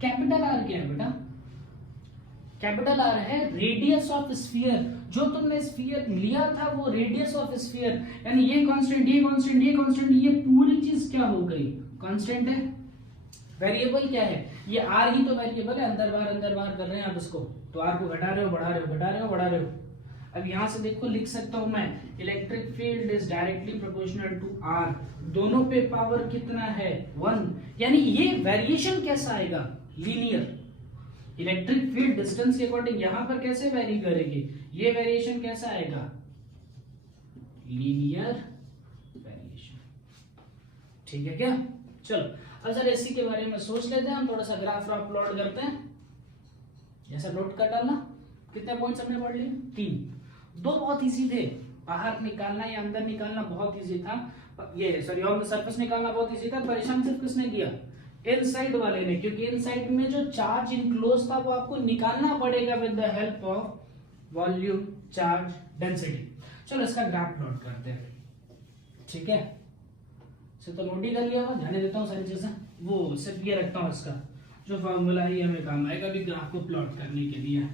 capital R क्या है बेटा? कैपिटल आर है रेडियस ऑफ स्फीयर। जो तुमने स्फीयर लिया था वो रेडियस ऑफ स्फीयर, यानी ये कांस्टेंट, ये कांस्टेंट, ये कांस्टेंट, ये पूरी चीज क्या हो गई? कांस्टेंट है। वेरिएबल क्या है? ये आर ही तो वेरिएबल है, अंदर बाहर कर रहे हैं आप इसको, तो आर को घटा रहे हो, बढ़ा रहे हो, घटा रहे हो, बढ़ा रहे हो। अब यहां से देखो लिख सकता हूं मैं, electric field is directly proportional to r. दोनों पे पावर कितना है? 1। यानी ये वेरिएशन कैसा आएगा? लीनियर। इलेक्ट्रिक फील्ड डिस्टेंस के अकॉर्डिंग यहां पर कैसे वेरी करेगी? ये वेरिएशन कैसा आएगा? Linear variation. ठीक है क्या? चलो अब सर इसी के बारे में सोच लेते हैं, हम थोड़ा सा ग्राफ प्लॉट करते हैं। जैसा नोट कर डालना। कितने पॉइंट्स हमने पढ़ लिए? 3। 2 बहुत इजी थे, बाहर निकालना या अंदर निकालना बहुत इजी था। ये सॉरी ऑन द सरफेस निकालना बहुत इजी था। परेशान सिर्फ किसने किया? इनसाइड वाले ने, क्योंकि इनसाइड में जो चार्ज इनक्लोज था वो आपको निकालना पड़ेगा with the help of volume charge density. चलो इसका ग्राफ प्लॉट करते हैं। ठीक है, से तो नोट ही कर लिया, ध्यान देता हूँ सारी चीजें। वो सिर्फ ये रखता हूँ, इसका जो फॉर्मूला है हमें काम आएगा भी ग्राफ को प्लॉट करने के लिए।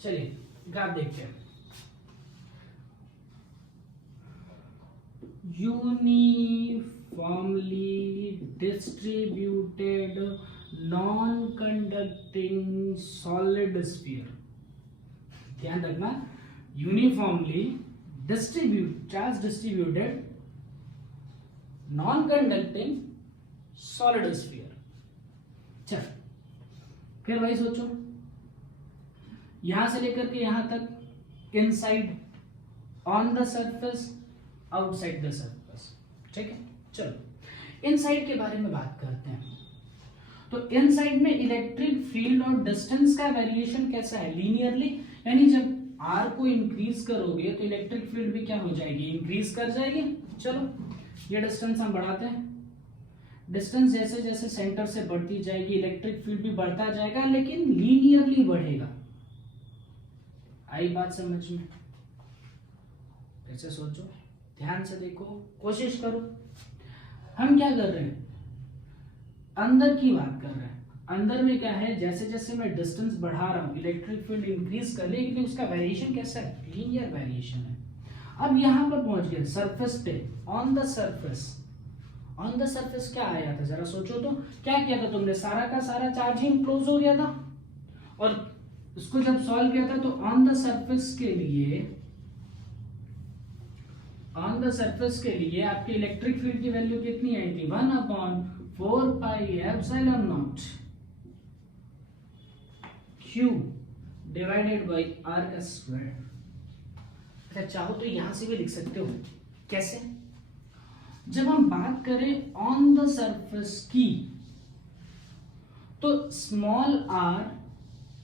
चलिए ग्राफ देखते हैं। Uniformly distributed non conducting solid sphere. ध्यान रखना, uniformly charge distributed non conducting solid sphere. चल फिर वही सोचो, यहां से लेकर के यहां तक inside, on the surface, outside the surface. ठीक है, चलो इनसाइड के बारे में बात करते हैं। तो इनसाइड में इलेक्ट्रिक फील्ड और डिस्टेंस का वेरिएशन कैसा है, लीनियरली, यानी जब r को इंक्रीज करोगे तो इलेक्ट्रिक फील्ड भी क्या हो जाएगी, इंक्रीज कर जाएगी। चलो ये डिस्टेंस हम बढ़ाते हैं, डिस्टेंस जैसे जैसे सेंटर से बढ़ती जाएगी इलेक्ट्रिक फील्ड भी बढ़ता जाएगा, लेकिन लीनियरली बढ़ेगा। आई बात समझ में? ऐसे सोचो, ध्यान से देखो, कोशिश करो। हम क्या कर रहे हैं, अंदर की बात कर रहे हैं। अंदर में क्या है, जैसे जैसे मैं डिस्टेंस बढ़ा रहा हूं इलेक्ट्रिक फील्ड इंक्रीज कर, लेकिन उसका वेरिएशन कैसा है, लीनियर वेरिएशन है। अब यहां पर पहुंच गए सरफेस पे, on the surface. On the surface क्या आया था, जरा सोचो तो, क्या किया था तुमने, सारा का सारा चार्जिंग क्लोज हो गया था, और उसको जब सॉल्व किया था तो ऑन द सरफेस के लिए, ऑन द सरफेस के लिए आपकी इलेक्ट्रिक फील्ड की वैल्यू कितनी आई थी, 1/4 pi epsilon naught Q divided by r square. अच्छा, चाहो तो यहां से भी लिख सकते हो, कैसे, जब हम बात करें ऑन द सरफेस की, तो स्मॉल r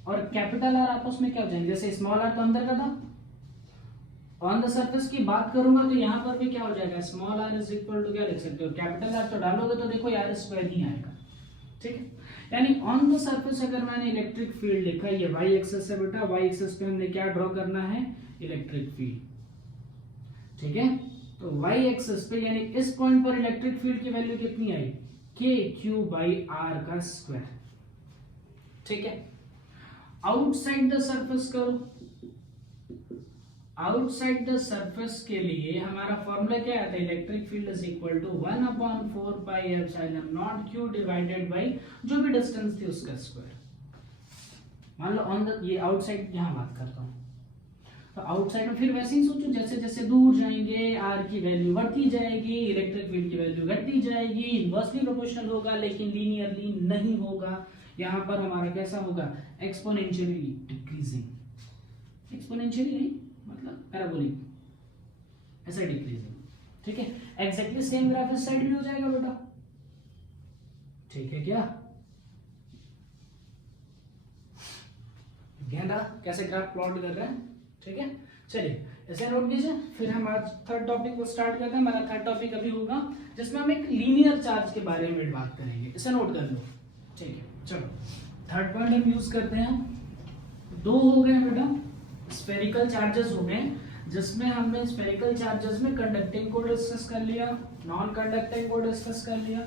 और कैपिटल R आपस में क्या हो जाएंगे, जैसे स्मॉल r तो अंदर का था, ऑन द सरफेस की बात करूंगा तो यहां पर भी क्या हो जाएगा, small r is equal to क्या लिख सकते हो, कैपिटल R, तो डालोगे तो देखो r स्क्वायर ही आएगा। ठीक है, यानी ऑन द सरफेस अगर मैंने इलेक्ट्रिक फील्ड लिखा, ये y एक्सिस है बेटा, y एक्सिस पे हमने क्या ड्रॉ करना है, इलेक्ट्रिक फील्ड। ठीक है, तो y एक्सिस पे यानी इस पॉइंट पर इलेक्ट्रिक फील्ड की वैल्यू कितनी आई, KQ बाई R का स्क्वायर। ठीक है, आउटसाइड द सरफेस करो, आउटसाइड द सरफेस के लिए हमारा फॉर्मूला क्या आता है, electric field is equal to 1/4 pi epsilon naught Q divided by जो भी डिस्टेंस थी उसका स्क्वायर। मान लो ऑन द, ये आउटसाइड यहां बात करता हूं, तो आउटसाइड में फिर वैसे ही सोचो, जैसे जैसे दूर जाएंगे r की वैल्यू बढ़ती जाएगी, इलेक्ट्रिक फील्ड की वैल्यू घटती जाएगी, इनवर्सली प्रोपोर्शनल होगा लेकिन लीनियरली नहीं होगा। यहां पर हमारा कैसा होगा, एक्सपोनेंशियली डिक्रीजिंग, एक्सपोनेंशियली नहीं मतलब पैराबोलिक, ऐसा डिक्रीजिंग। ठीक है, एग्जैक्टली सेम ग्राफ इस साइड भी हो जाएगा बेटा। ठीक है, क्या गेंदा कैसे ग्राफ प्लॉट कर रहे हैं। ठीक है, चलिए ऐसे नोट कीजिए, फिर हम आज थर्ड टॉपिक को स्टार्ट करते हैं। हमारा थर्ड टॉपिक अभी होगा जिसमें हम एक लीनियर चार्ज के बारे में बात करेंगे, इसे नोट कर लो। ठीक है, चलो थर्ड पॉइंट हम यूज करते हैं। दो हो गए बेटा, स्फेरिकल चार्जेस हो गए, जिसमें हमने स्फेरिकल चार्जेस में कंडक्टिंग को डिस्कस कर लिया, नॉन कंडक्टिंग को डिस्कस कर लिया,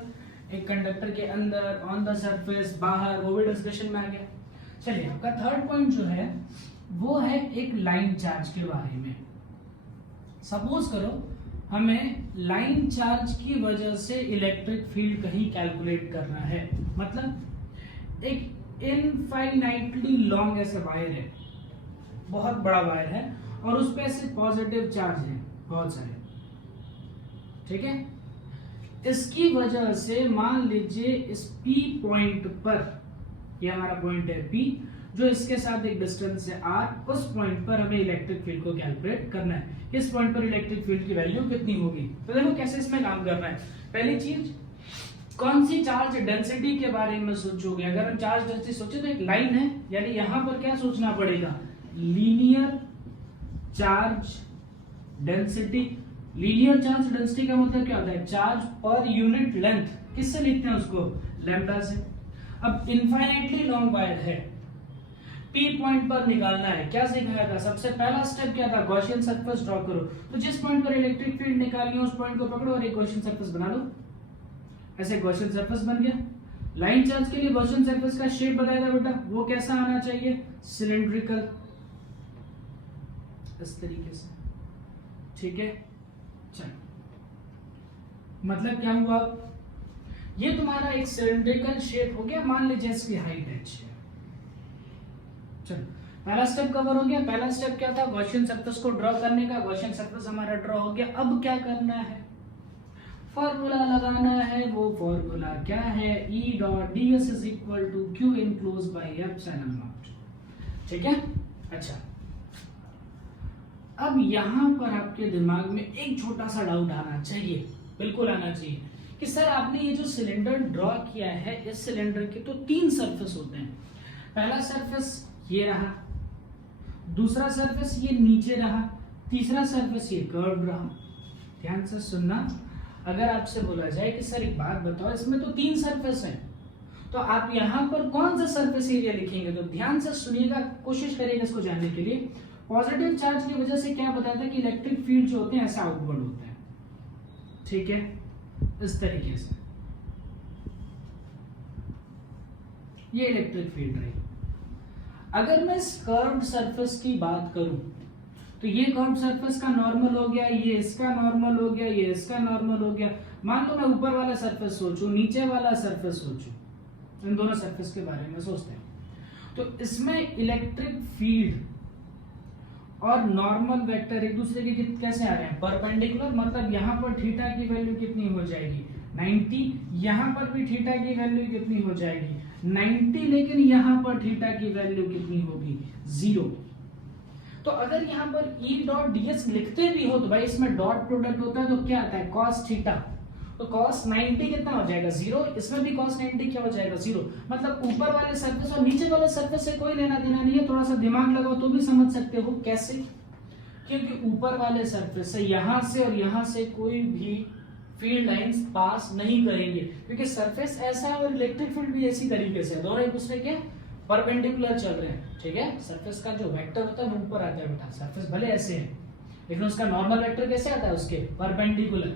एक कंडक्टर के अंदर, ऑन द सरफेस, बाहर, वो भी डिस्कशन में आ गया। चलिए आपका थर्ड पॉइंट जो है वो है एक लाइन चार्ज के बारे में। सपोज करो हमें लाइन चार्ज की वजह से इलेक्ट्रिक फील्ड कहीं कैलकुलेट करना है, मतलब एक इनफाइनाइटली लॉन्ग ऐसे वायर है, बहुत बड़ा वायर है, और उस पे ऐसे पॉजिटिव चार्ज है बहुत सारे। ठीक है, इसकी वजह से मान लीजिए इस P पॉइंट पर, ये हमारा पॉइंट है P, जो इसके साथ एक डिस्टेंस है R, उस पॉइंट पर हमें इलेक्ट्रिक फील्ड को कैलकुलेट करना है। इस पॉइंट पर इलेक्ट्रिक फील्ड की वैल्यू कितनी होगी, तो देखो कैसे इसमें काम करना है। पहली चीज, कौन सी चार्ज डेंसिटी के बारे में सोचोगे। अगर हम चार्ज डेंसिटी सोचे तो एक लाइन है, यानी यहां पर क्या सोचना पड़ेगा, linear charge density. Linear charge density का मतलब क्या होता है, चार्ज पर यूनिट लेंथ। किससे लिखते हैं उसको, लैम्डा से। अब इनफाइनाइटली लॉन्ग वायर है, P पॉइंट पर निकालना है, क्या सिखाया था, सबसे पहला स्टेप क्या था, गॉसियन सरफेस ड्रॉ करो। तो जिस पॉइंट पर इलेक्ट्रिक फील्ड निकालनी है उस पॉइंट को पकड़ो और एक गॉसियन सरफेस बना लो। ऐसे गॉसियन सरफेस बन गया। लाइन चार्ज के लिए गॉसियन सरफेस का शेप बताया था बेटा, वो कैसा आना चाहिए, सिलिंड्रिकल, इस तरीके से। ठीक है, चलो मतलब क्या हुआ, ये तुम्हारा एक सिलिंड्रिकल शेप हो गया, मान लीजिए इसकी हाइट h है। चलो पहला स्टेप कवर हो गया। पहला स्टेप क्या था, गॉसियन सरफेस को ड्रॉ करने का। गॉसियन सरफेस हमारा ड्रॉ हो गया। अब क्या करना है, फॉर्मूला लगाना है। वो फॉर्मूला क्या है, E dot ds is equal to Q enclose by epsilon naught. ठीक है, अच्छा अब यहां पर आपके दिमाग में एक छोटा सा डाउट आना चाहिए, बिल्कुल आना चाहिए, कि सर आपने ये जो सिलेंडर ड्रॉ किया है, इस सिलेंडर के तो 3 सरफेस होते हैं। पहला सरफेस ये रहा, दूसरा सरफेस ये नीचे रहा, तीसरा सरफेस ये कर्व रहा। ध्यान से सुनना, अगर आपसे बोला जाए कि सर एक बात बताओ, इसमें तो 3 सरफेस हैं, तो आप यहाँ पर कौन सा सरफेस एरिया लिखेंगे? तो ध्यान से सुनिएगा, कोशिश करिएगा इसको जानने के लिए। पॉजिटिव चार्ज की वजह से क्या बताया था कि इलेक्ट्रिक फील्ड जो होते हैं ऐसा आउटवर्ड होते हैं, ठीक है, इस तरीके से। ये इलेक्ट्रिक फील्ड रही। अगर मैं इस कर्व्ड सरफेस की बात करूं, तो ये कर्व्ड सरफेस का नॉर्मल हो गया, ये इसका नॉर्मल हो गया, ये इसका नॉर्मल हो गया। मान लो मैं ऊपर वाला सरफेस सोचूं, नीचे वाला सरफेस सोचूं, इन दोनों सरफेस के बारे में सोचते हैं, तो इसमें इलेक्ट्रिक फील्ड और नॉर्मल वेक्टर एक दूसरे के कैसे आ रहे हैं? परपेंडिकुलर। मतलब यहाँ पर थीटा की वैल्यू कितनी हो जाएगी? 90। यहाँ पर भी थीटा की वैल्यू कितनी हो जाएगी? 90। लेकिन यहाँ पर थीटा की वैल्यू कितनी होगी? 0। तो अगर यहाँ पर E डॉट ds लिखते भी हो तो भाई इसमें डॉट प्रोडक्ट होता है, तो क्या आता है? cos theta. तो cos 90 कितना हो जाएगा? 0। इसमें भी cos 90 क्या हो जाएगा? 0। मतलब ऊपर वाले सरफेस और नीचे वाले सरफेस से कोई लेना देना नहीं है। थोड़ा सा दिमाग लगाओ तो भी समझ सकते हो कैसे। क्योंकि ऊपर वाले सरफेस से यहाँ से और यहाँ से कोई भी फील्ड लाइंस पास नहीं करेंगे, क्योंकि सरफेस ऐसा है और इलेक्ट्रिक फील्ड भी इसी तरीके से, दोनों एक दूसरे के परपेंडिकुलर चल रहे हैं, ठीक है। सरफेस का जो वेक्टर होता है वो ऊपर आता है बेटा। सरफेस भले ऐसे है लेकिन उसका नॉर्मल वेक्टर कैसे आता है? उसके परपेंडिकुलर,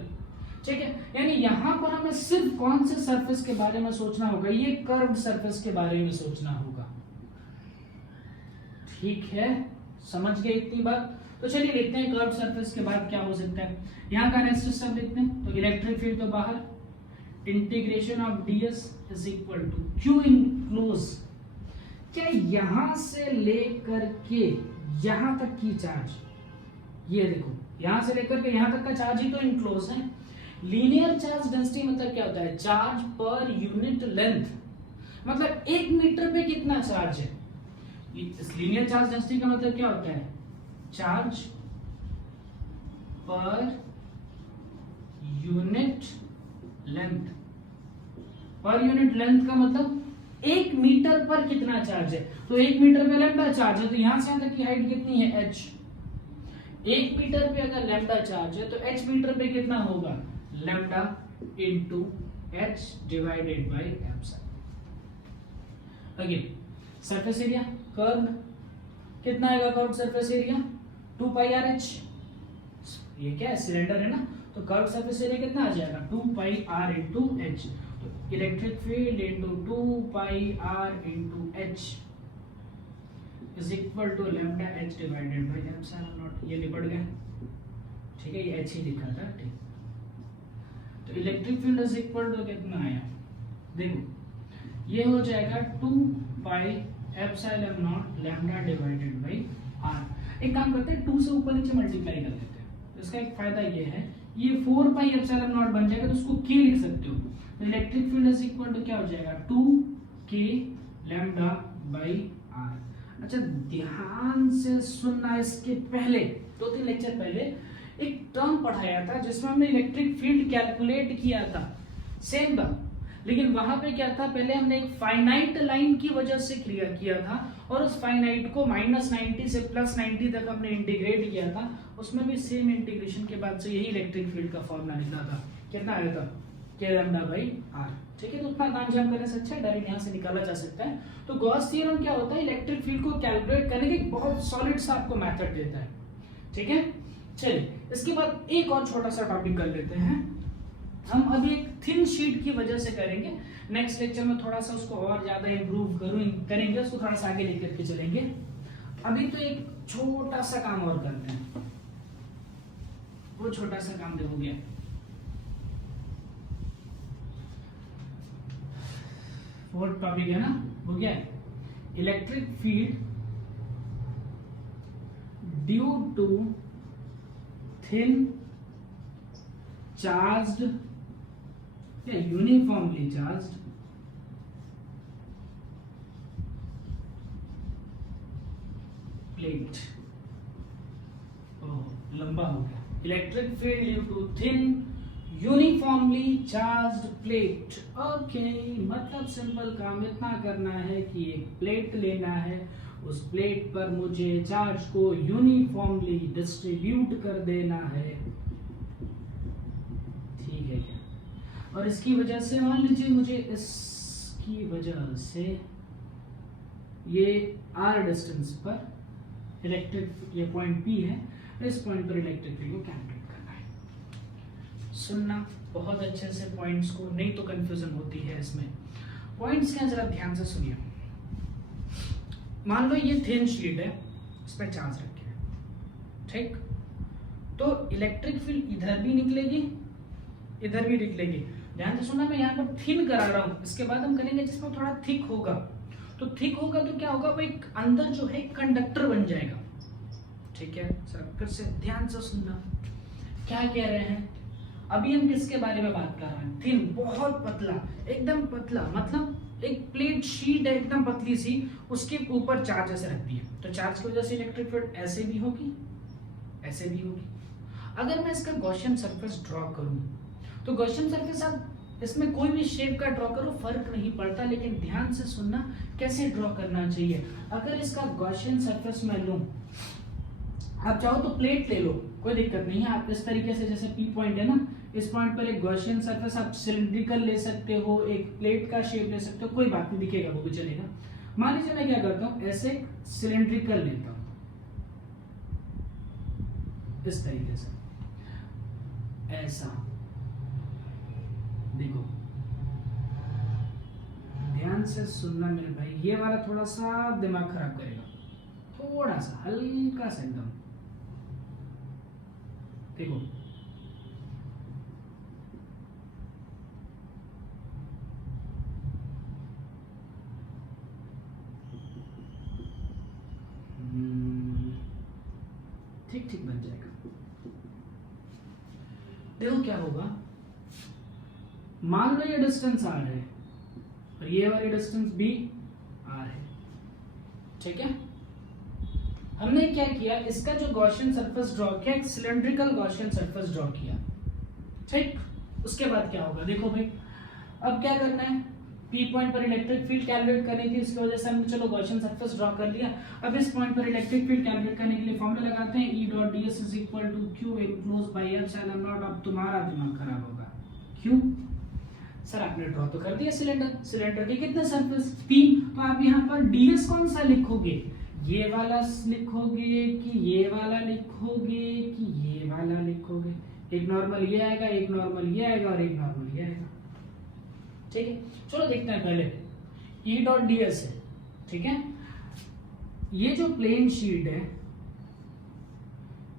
ठीक है। यानी यहाँ पर हमें सिर्फ कौन से सरफेस के बारे में सोचना होगा? ये कर्व्ड सरफेस के बारे में सोचना होगा, ठीक है। समझ गए इतनी बात? तो चलिए लिखते हैं कर्व्ड सरफेस के बाद क्या हो सकता है। यहाँ का नेक्स्ट स्टेप लिखते हैं। तो इलेक्ट्रिक फील्ड तो बाहर, integration of ds is equal to q enclose. क्या यहाँ से लेकर के यहाँ तक की चार्ज, ये देखो, यहाँ से लेकर के यहाँ तक का चार्ज ही तो इनक्लोज है। लीनियर चार्ज डेंसिटी मतलब क्या होता है? Charge per unit length. मतलब 1 मीटर पे कितना चार्ज है? इस लीनियर चार्ज डेंसिटी का मतलब क्या होता है? Charge per unit length. Per unit length का मतलब 1 मीटर पर कितना चार्ज है? तो 1 मीटर पे लैम्डा चार्ज है, तो यहां से यहां तक की हाइट कितनी है? h। 1 मीटर पे अगर लैम्डा चार्ज है तो h मीटर पे कितना होगा? Lambda into h divided by epsilon. Again surface area curve कितना आएगा? Curve surface area 2 pi R H. ये क्या है? सिलेंडर है ना, तो कर्व सरफेस एरिया कितना आ जाएगा? 2 पाई आर इनटू एच। तो electric field into 2 pi r into h is equal to lambda h divided by epsilon naught. ये निपट गया, ठीक है। ये एच ही लिखा था, ठीक। तो electric field is equal to कितना आया? देखो ये हो जाएगा 2 pi epsilon naught lambda divided by r. एक काम करते हैं, 2 से ऊपर नीचे मल्टीप्लाई कर देते हैं। इसका एक फायदा ये है, ये 4 पाई एप्सिलॉन नॉट बन जाएगा, तो उसको k लिख सकते हो। तो electric field is equal to क्या हो जाएगा? 2k lambda by are. अच्छा ध्यान से सुनना, इसके पहले 2-3 लेक्चर पहले एक टर्म पढ़ाया था जिसमें हमने इलेक्ट्रिक फील्ड कैलकुलेट किया था, सेम था। लेकिन वहां पे क्या था? पहले हमने एक फाइनाइट लाइन की वजह से क्लियर किया था और उस फाइनाइट को -90 से +90 तक हमने इंटीग्रेट किया था। उसमें भी सेम इंटीग्रेशन के बाद से यही इलेक्ट्रिक फील्ड का फॉर्मूला निकला था। कितना आया था? k लैम्डा बाई r, ठीक है। तो उतना काम जाम करने से अच्छा डायरेक्ट यहाँ से निकाला जा सकता है। तो गॉस थ्योरम क्या होता है? इलेक्ट्रिक फील्ड को कैलकुलेट करने का एक बहुत सॉलिड सा आपको मेथड देता है, ठीक है। चलिए इसके बाद एक और छोटा सा टॉपिक कर लेते हैं। हम अभी एक थिन शीट की वजह से करेंगे, नेक्स्ट लेक्चर में थोड़ा सा उसको और ज्यादा इम्प्रूव करेंगे, उसको थोड़ा सा आगे लेकर के चलेंगे। अभी तो एक छोटा सा काम और करते हैं। वो छोटा सा काम देखो गया, वो टॉपिक है ना, हो गया electric field due to thin charged या यूनिफॉर्मली चार्ज्ड प्लेट। लंबा हो गया। Electric field due to thin uniformly charged plate. Okay, मतलब सिंपल काम इतना करना है कि एक प्लेट लेना है, उस प्लेट पर मुझे चार्ज को यूनिफॉर्मली डिस्ट्रीब्यूट कर देना है। ठीक है क्या? और इसकी वजह से मान लीजिए मुझे इसकी वजह से ये r डिस्टेंस पर इलेक्ट्रिक, ये पॉइंट P है, इस पॉइंट पर इलेक्ट्रिक फील्ड को कैलकुलेट करना है। सुनना बहुत अच्छे से पॉइंट्स को, नहीं तो कंफ्यूजन होती है इसमें। पॉइंट्स क्या, जरा ध्यान से सुनिए। मान लो ये थिन शीट है, इस पर चार्ज रखे हैं, ठीक? तो इलेक्ट्रिक फील्ड इधर भी निकलेगी, इधर भी निकलेगी। ध्यान से सुनना, मैं यहाँ पर थिन करा रहा हूँ, इसके बाद हम करेंगे जिसमें थोड़ा थिक होगा। तो थिक होगा तो क्या होगा, वो एक अंदर जो है कंडक्टर बन जाएगा। ठीक है सर, फिर से ध्यान से सुनना, क्या कह रहे हैं। अभी हम किसके बारे में बात कर रहे हैं? थिन, बहुत पतला, एकदम पतला, मतलब एक प्लेट शीट है एकदम पतली सी, उसके ऊपर चार्ज ऐसे रख दिया, तो चार्ज की वजह से इलेक्ट्रिक फील्ड ऐसे भी होगी, ऐसे भी होगी। अगर मैं इसका गॉसियन सरफेस ड्रॉ करूं, तो गॉसियन सरफेस आप इसमें कोई भी शेप का ड्रॉ करो, फर्क नहीं पड़ता, लेकिन ध्यान से सुनना कैसे ड्रॉ करना चाहिए। अगर इसका गॉसियन सरफेस मैं लूं, आप चाहो तो प्लेट ले लो, कोई दिक्कत नहीं है। आप इस तरीके से, जैसे P पॉइंट है ना, इस पॉइंट पर एक गॉसियन सरफेस आप सिलिंड्रिकल ले सकते हो, एक प्लेट का शेप ले सकते हो, कोई बात नहीं, दिखेगा वो भी चलेगा। मान लीजिए मैं क्या करता हूं, ऐसे सिलिंड्रिकल लेता हूं, इस तरीके से, ऐसा देखो, ध्यान से सुनना मेरे भाई, ये वाला थोड़ा सा दिमाग खराब करेगा, थोड़ा सा, हल्का सा एकदम। देखो ठीक ठीक बन जाएगा। देखो क्या होगा, मान लो ये डिस्टेंस r है और ये वाली डिस्टेंस भी r है, ठीक है। हमने क्या किया, इसका जो गॉसियन सरफेस ड्रॉ किया, एक सिलिंड्रिकल गॉसियन सरफेस ड्रॉ किया, ठीक। उसके बाद क्या होगा, देखो भाई, अब क्या करना है, P पॉइंट पर इलेक्ट्रिक फील्ड कैलकुलेट करनी थी, इसकी वजह से हमने चलो गॉसियन सरफेस ड्रॉ कर लिया। अब इस पॉइंट पर इलेक्ट्रिक फील्ड कैलकुलेट करने के लिए फॉर्मूला लगाते हैं, E dot ds is equal to q enclose by epsilon naught. अब तुम्हारा दिमाग खराब होगा, क्यों सर, आपने ड्रॉ तो कर दिया सिलेंडर, सिलेंडर के कितने सरफेस, 3, तो आप यहाँ पर ds कौन सा लिखोगे, ये वाला लिखोगे कि ये वाला लिखोगे कि ये वाला लिखोगे? एक नॉर्मल ये आएगा, एक नॉर्मल ये आएगा और एक नॉर्मल ये आएगा, ठीक है। चलो देखते हैं पहले, E डॉट ds है, ठीक है। ये जो प्लेन शीट है,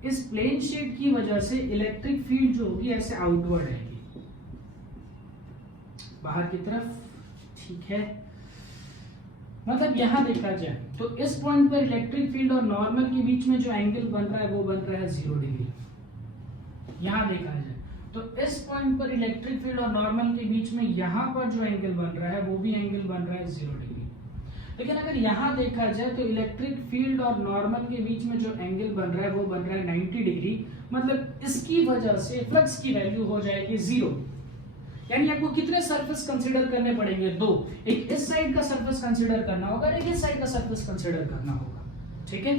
इस प्लेन शीट की वजह से इलेक्ट्रिक फील्ड जो होगी ऐसे आउटवर्ड आएगी, बाहर की तरफ, ठीक है। मतलब यहां देखा जाए तो इस पॉइंट पर इलेक्ट्रिक फील्ड और नॉर्मल के बीच में जो एंगल बन रहा है वो बन रहा है 0 डिग्री। यहां देखा जाए तो इस पॉइंट पर इलेक्ट्रिक फील्ड और नॉर्मल के बीच में यहां पर जो एंगल बन रहा है वो भी एंगल बन रहा है 0 डिग्री। लेकिन अगर यहां देखा जाए तो इलेक्ट्रिक फील्ड और नॉर्मल के बीच में जो एंगल बन रहा है वो बन रहा है 90 डिग्री। मतलब इसकी वजह से फ्लक्स की वैल्यू हो जाएगी 0। यानी आपको कितने सरफेस कंसीडर करने पड़ेंगे, 2। एक इस साइड का सरफेस कंसीडर करना होगा, एक इस साइड का सरफेस कंसीडर करना होगा, ठीक है।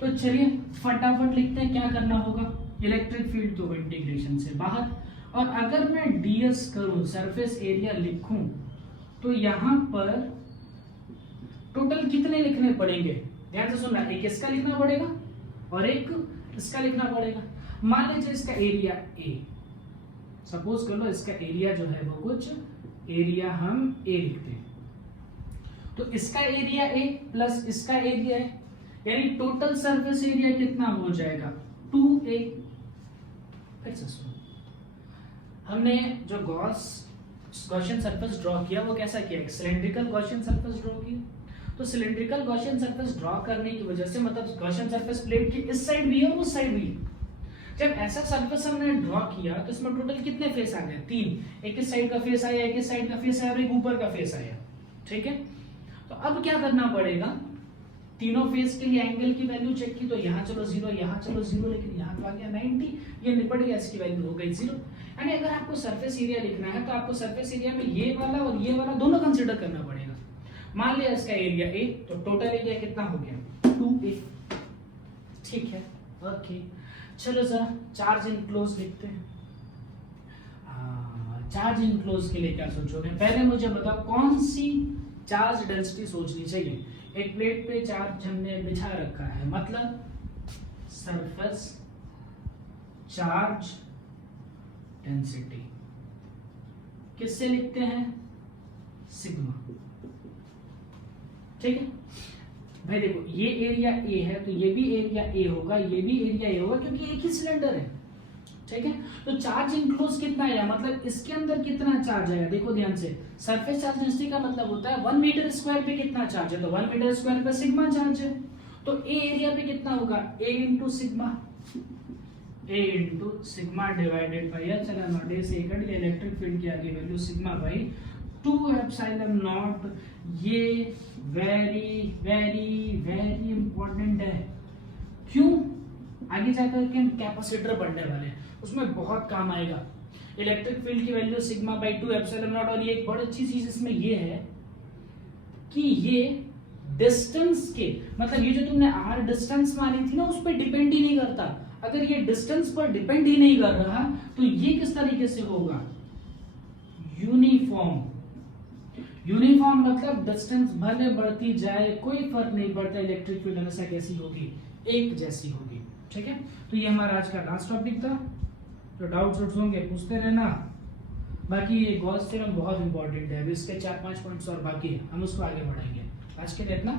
तो चलिए फटाफट लिखते हैं क्या करना होगा। इलेक्ट्रिक फील्ड तो इंटीग्रेशन से बाहर, और अगर मैं ds करूं, सरफेस एरिया लिखूं, तो यहां पर टोटल कितने लिखने पड़ेंगे, ध्यान से सुनना, एक इसका लिखना पड़ेगा और एक इसका लिखना पड़ेगा। मान लीजिए इसका एरिया A, सपोज कर लो इसका एरिया जो है वो कुछ एरिया हम A लिखते हैं, तो इसका एरिया A प्लस इसका एरिया है, यानी टोटल सरफेस एरिया कितना हो जाएगा, 2A। फिर से सुनो, हमने जो गॉसियन सरफेस ड्रॉ किया वो कैसा किया, एक सिलिंड्रिकल गॉसियन सरफेस ड्रॉ किया। तो सिलिंड्रिकल गॉसियन सरफेस ड्रॉ करने की वजह से, मतलब गॉसियन सरफेस प्लेट की इस साइड भी है और उस साइड भी है। जब ऐसा सरफेस हमने ड्रॉ किया तो इसमें टोटल कितने फेस आ गए, 3। एक इस साइड का फेस आया, एक इस साइड का फेस आया और एक ऊपर का फेस आया, ठीक है। तो अब क्या करना पड़ेगा, तीनों फेस के लिए एंगल की वैल्यू चेक की तो यहाँ चलो 0, यहाँ चलो 0, लेकिन यहाँ तो आ गया 90, ये निपट गया, इसकी वैल्यू हो गई 0। यानी अगर आपको सरफेस एरिया लिखना है तो आपको सरफेस एरिया में ये वाला और ये वाला दोनों कंसीडर करना पड़ेगा। मान लिया इसका एरिया A, तो टोटल एरिया कितना हो गया 2A। ठीक है, ओके। चलो जरा चार्ज इनक्लोज लिखते हैं। चार्ज इनक्लोज के लिए क्या सोचोगे? पहले मुझे बताओ कौन सी चार्ज डेंसिटी सोचनी चाहिए। एक प्लेट पे चार्ज हमने बिछा रखा है, मतलब सरफेस चार्ज डेंसिटी किससे लिखते हैं? सिग्मा। ठीक है भाई, देखो ये एरिया A है तो ये भी एरिया A होगा, ये भी एरिया A होगा, क्योंकि एक ही सिलेंडर है। ठीक है, तो चार्ज इनक्लोज कितना आया, मतलब इसके अंदर कितना चार्ज आया? देखो ध्यान से, सरफेस चार्ज डेंसिटी का मतलब होता है 1 मीटर स्क्वायर पे कितना चार्ज है, तो 1 मीटर स्क्वायर पे सिग्मा चार्ज है। तो A एरिया पे कितना होगा? A into sigma, A into sigma divided by H, चला नॉट ए सेकंड, ये इलेक्ट्रिक फील्ड की आगे value sigma by 2 epsilon naught. ये वेरी वेरी वेरी इंपॉर्टेंट है। क्यों? आगे जाकर के हम कैपेसिटर पढ़ने वाले हैं, उसमें बहुत काम आएगा। इलेक्ट्रिक फील्ड की value sigma by 2 epsilon naught. और ये एक बड़ी अच्छी चीज इसमें ये है कि ये डिस्टेंस के, मतलब ये जो तुमने r डिस्टेंस मानी थी ना, उस पर डिपेंड ही नहीं करता। अगर ये डिस्टेंस पर डिपेंड ही नहीं कर रहा तो ये किस तरीके से होगा? यूनिफॉर्म। यूनिफॉर्म मतलब डिस्टेंस भले बढ़ती जाए कोई फर्क नहीं पड़ता, इलेक्ट्रिक फील्ड हमेशा कैसी होगी? एक जैसी होगी। ठीक है, तो ये हमारा आज का लास्ट टॉपिक था। तो डाउट्स होंगे पूछते रहना। बाकी ये गॉस थ्योरम बहुत इंपॉर्टेंट है, अभी इसके 4-5 पॉइंट्स और बाकी है, हम उसको आगे बढ़ाएंगे। आज के लिए इतना।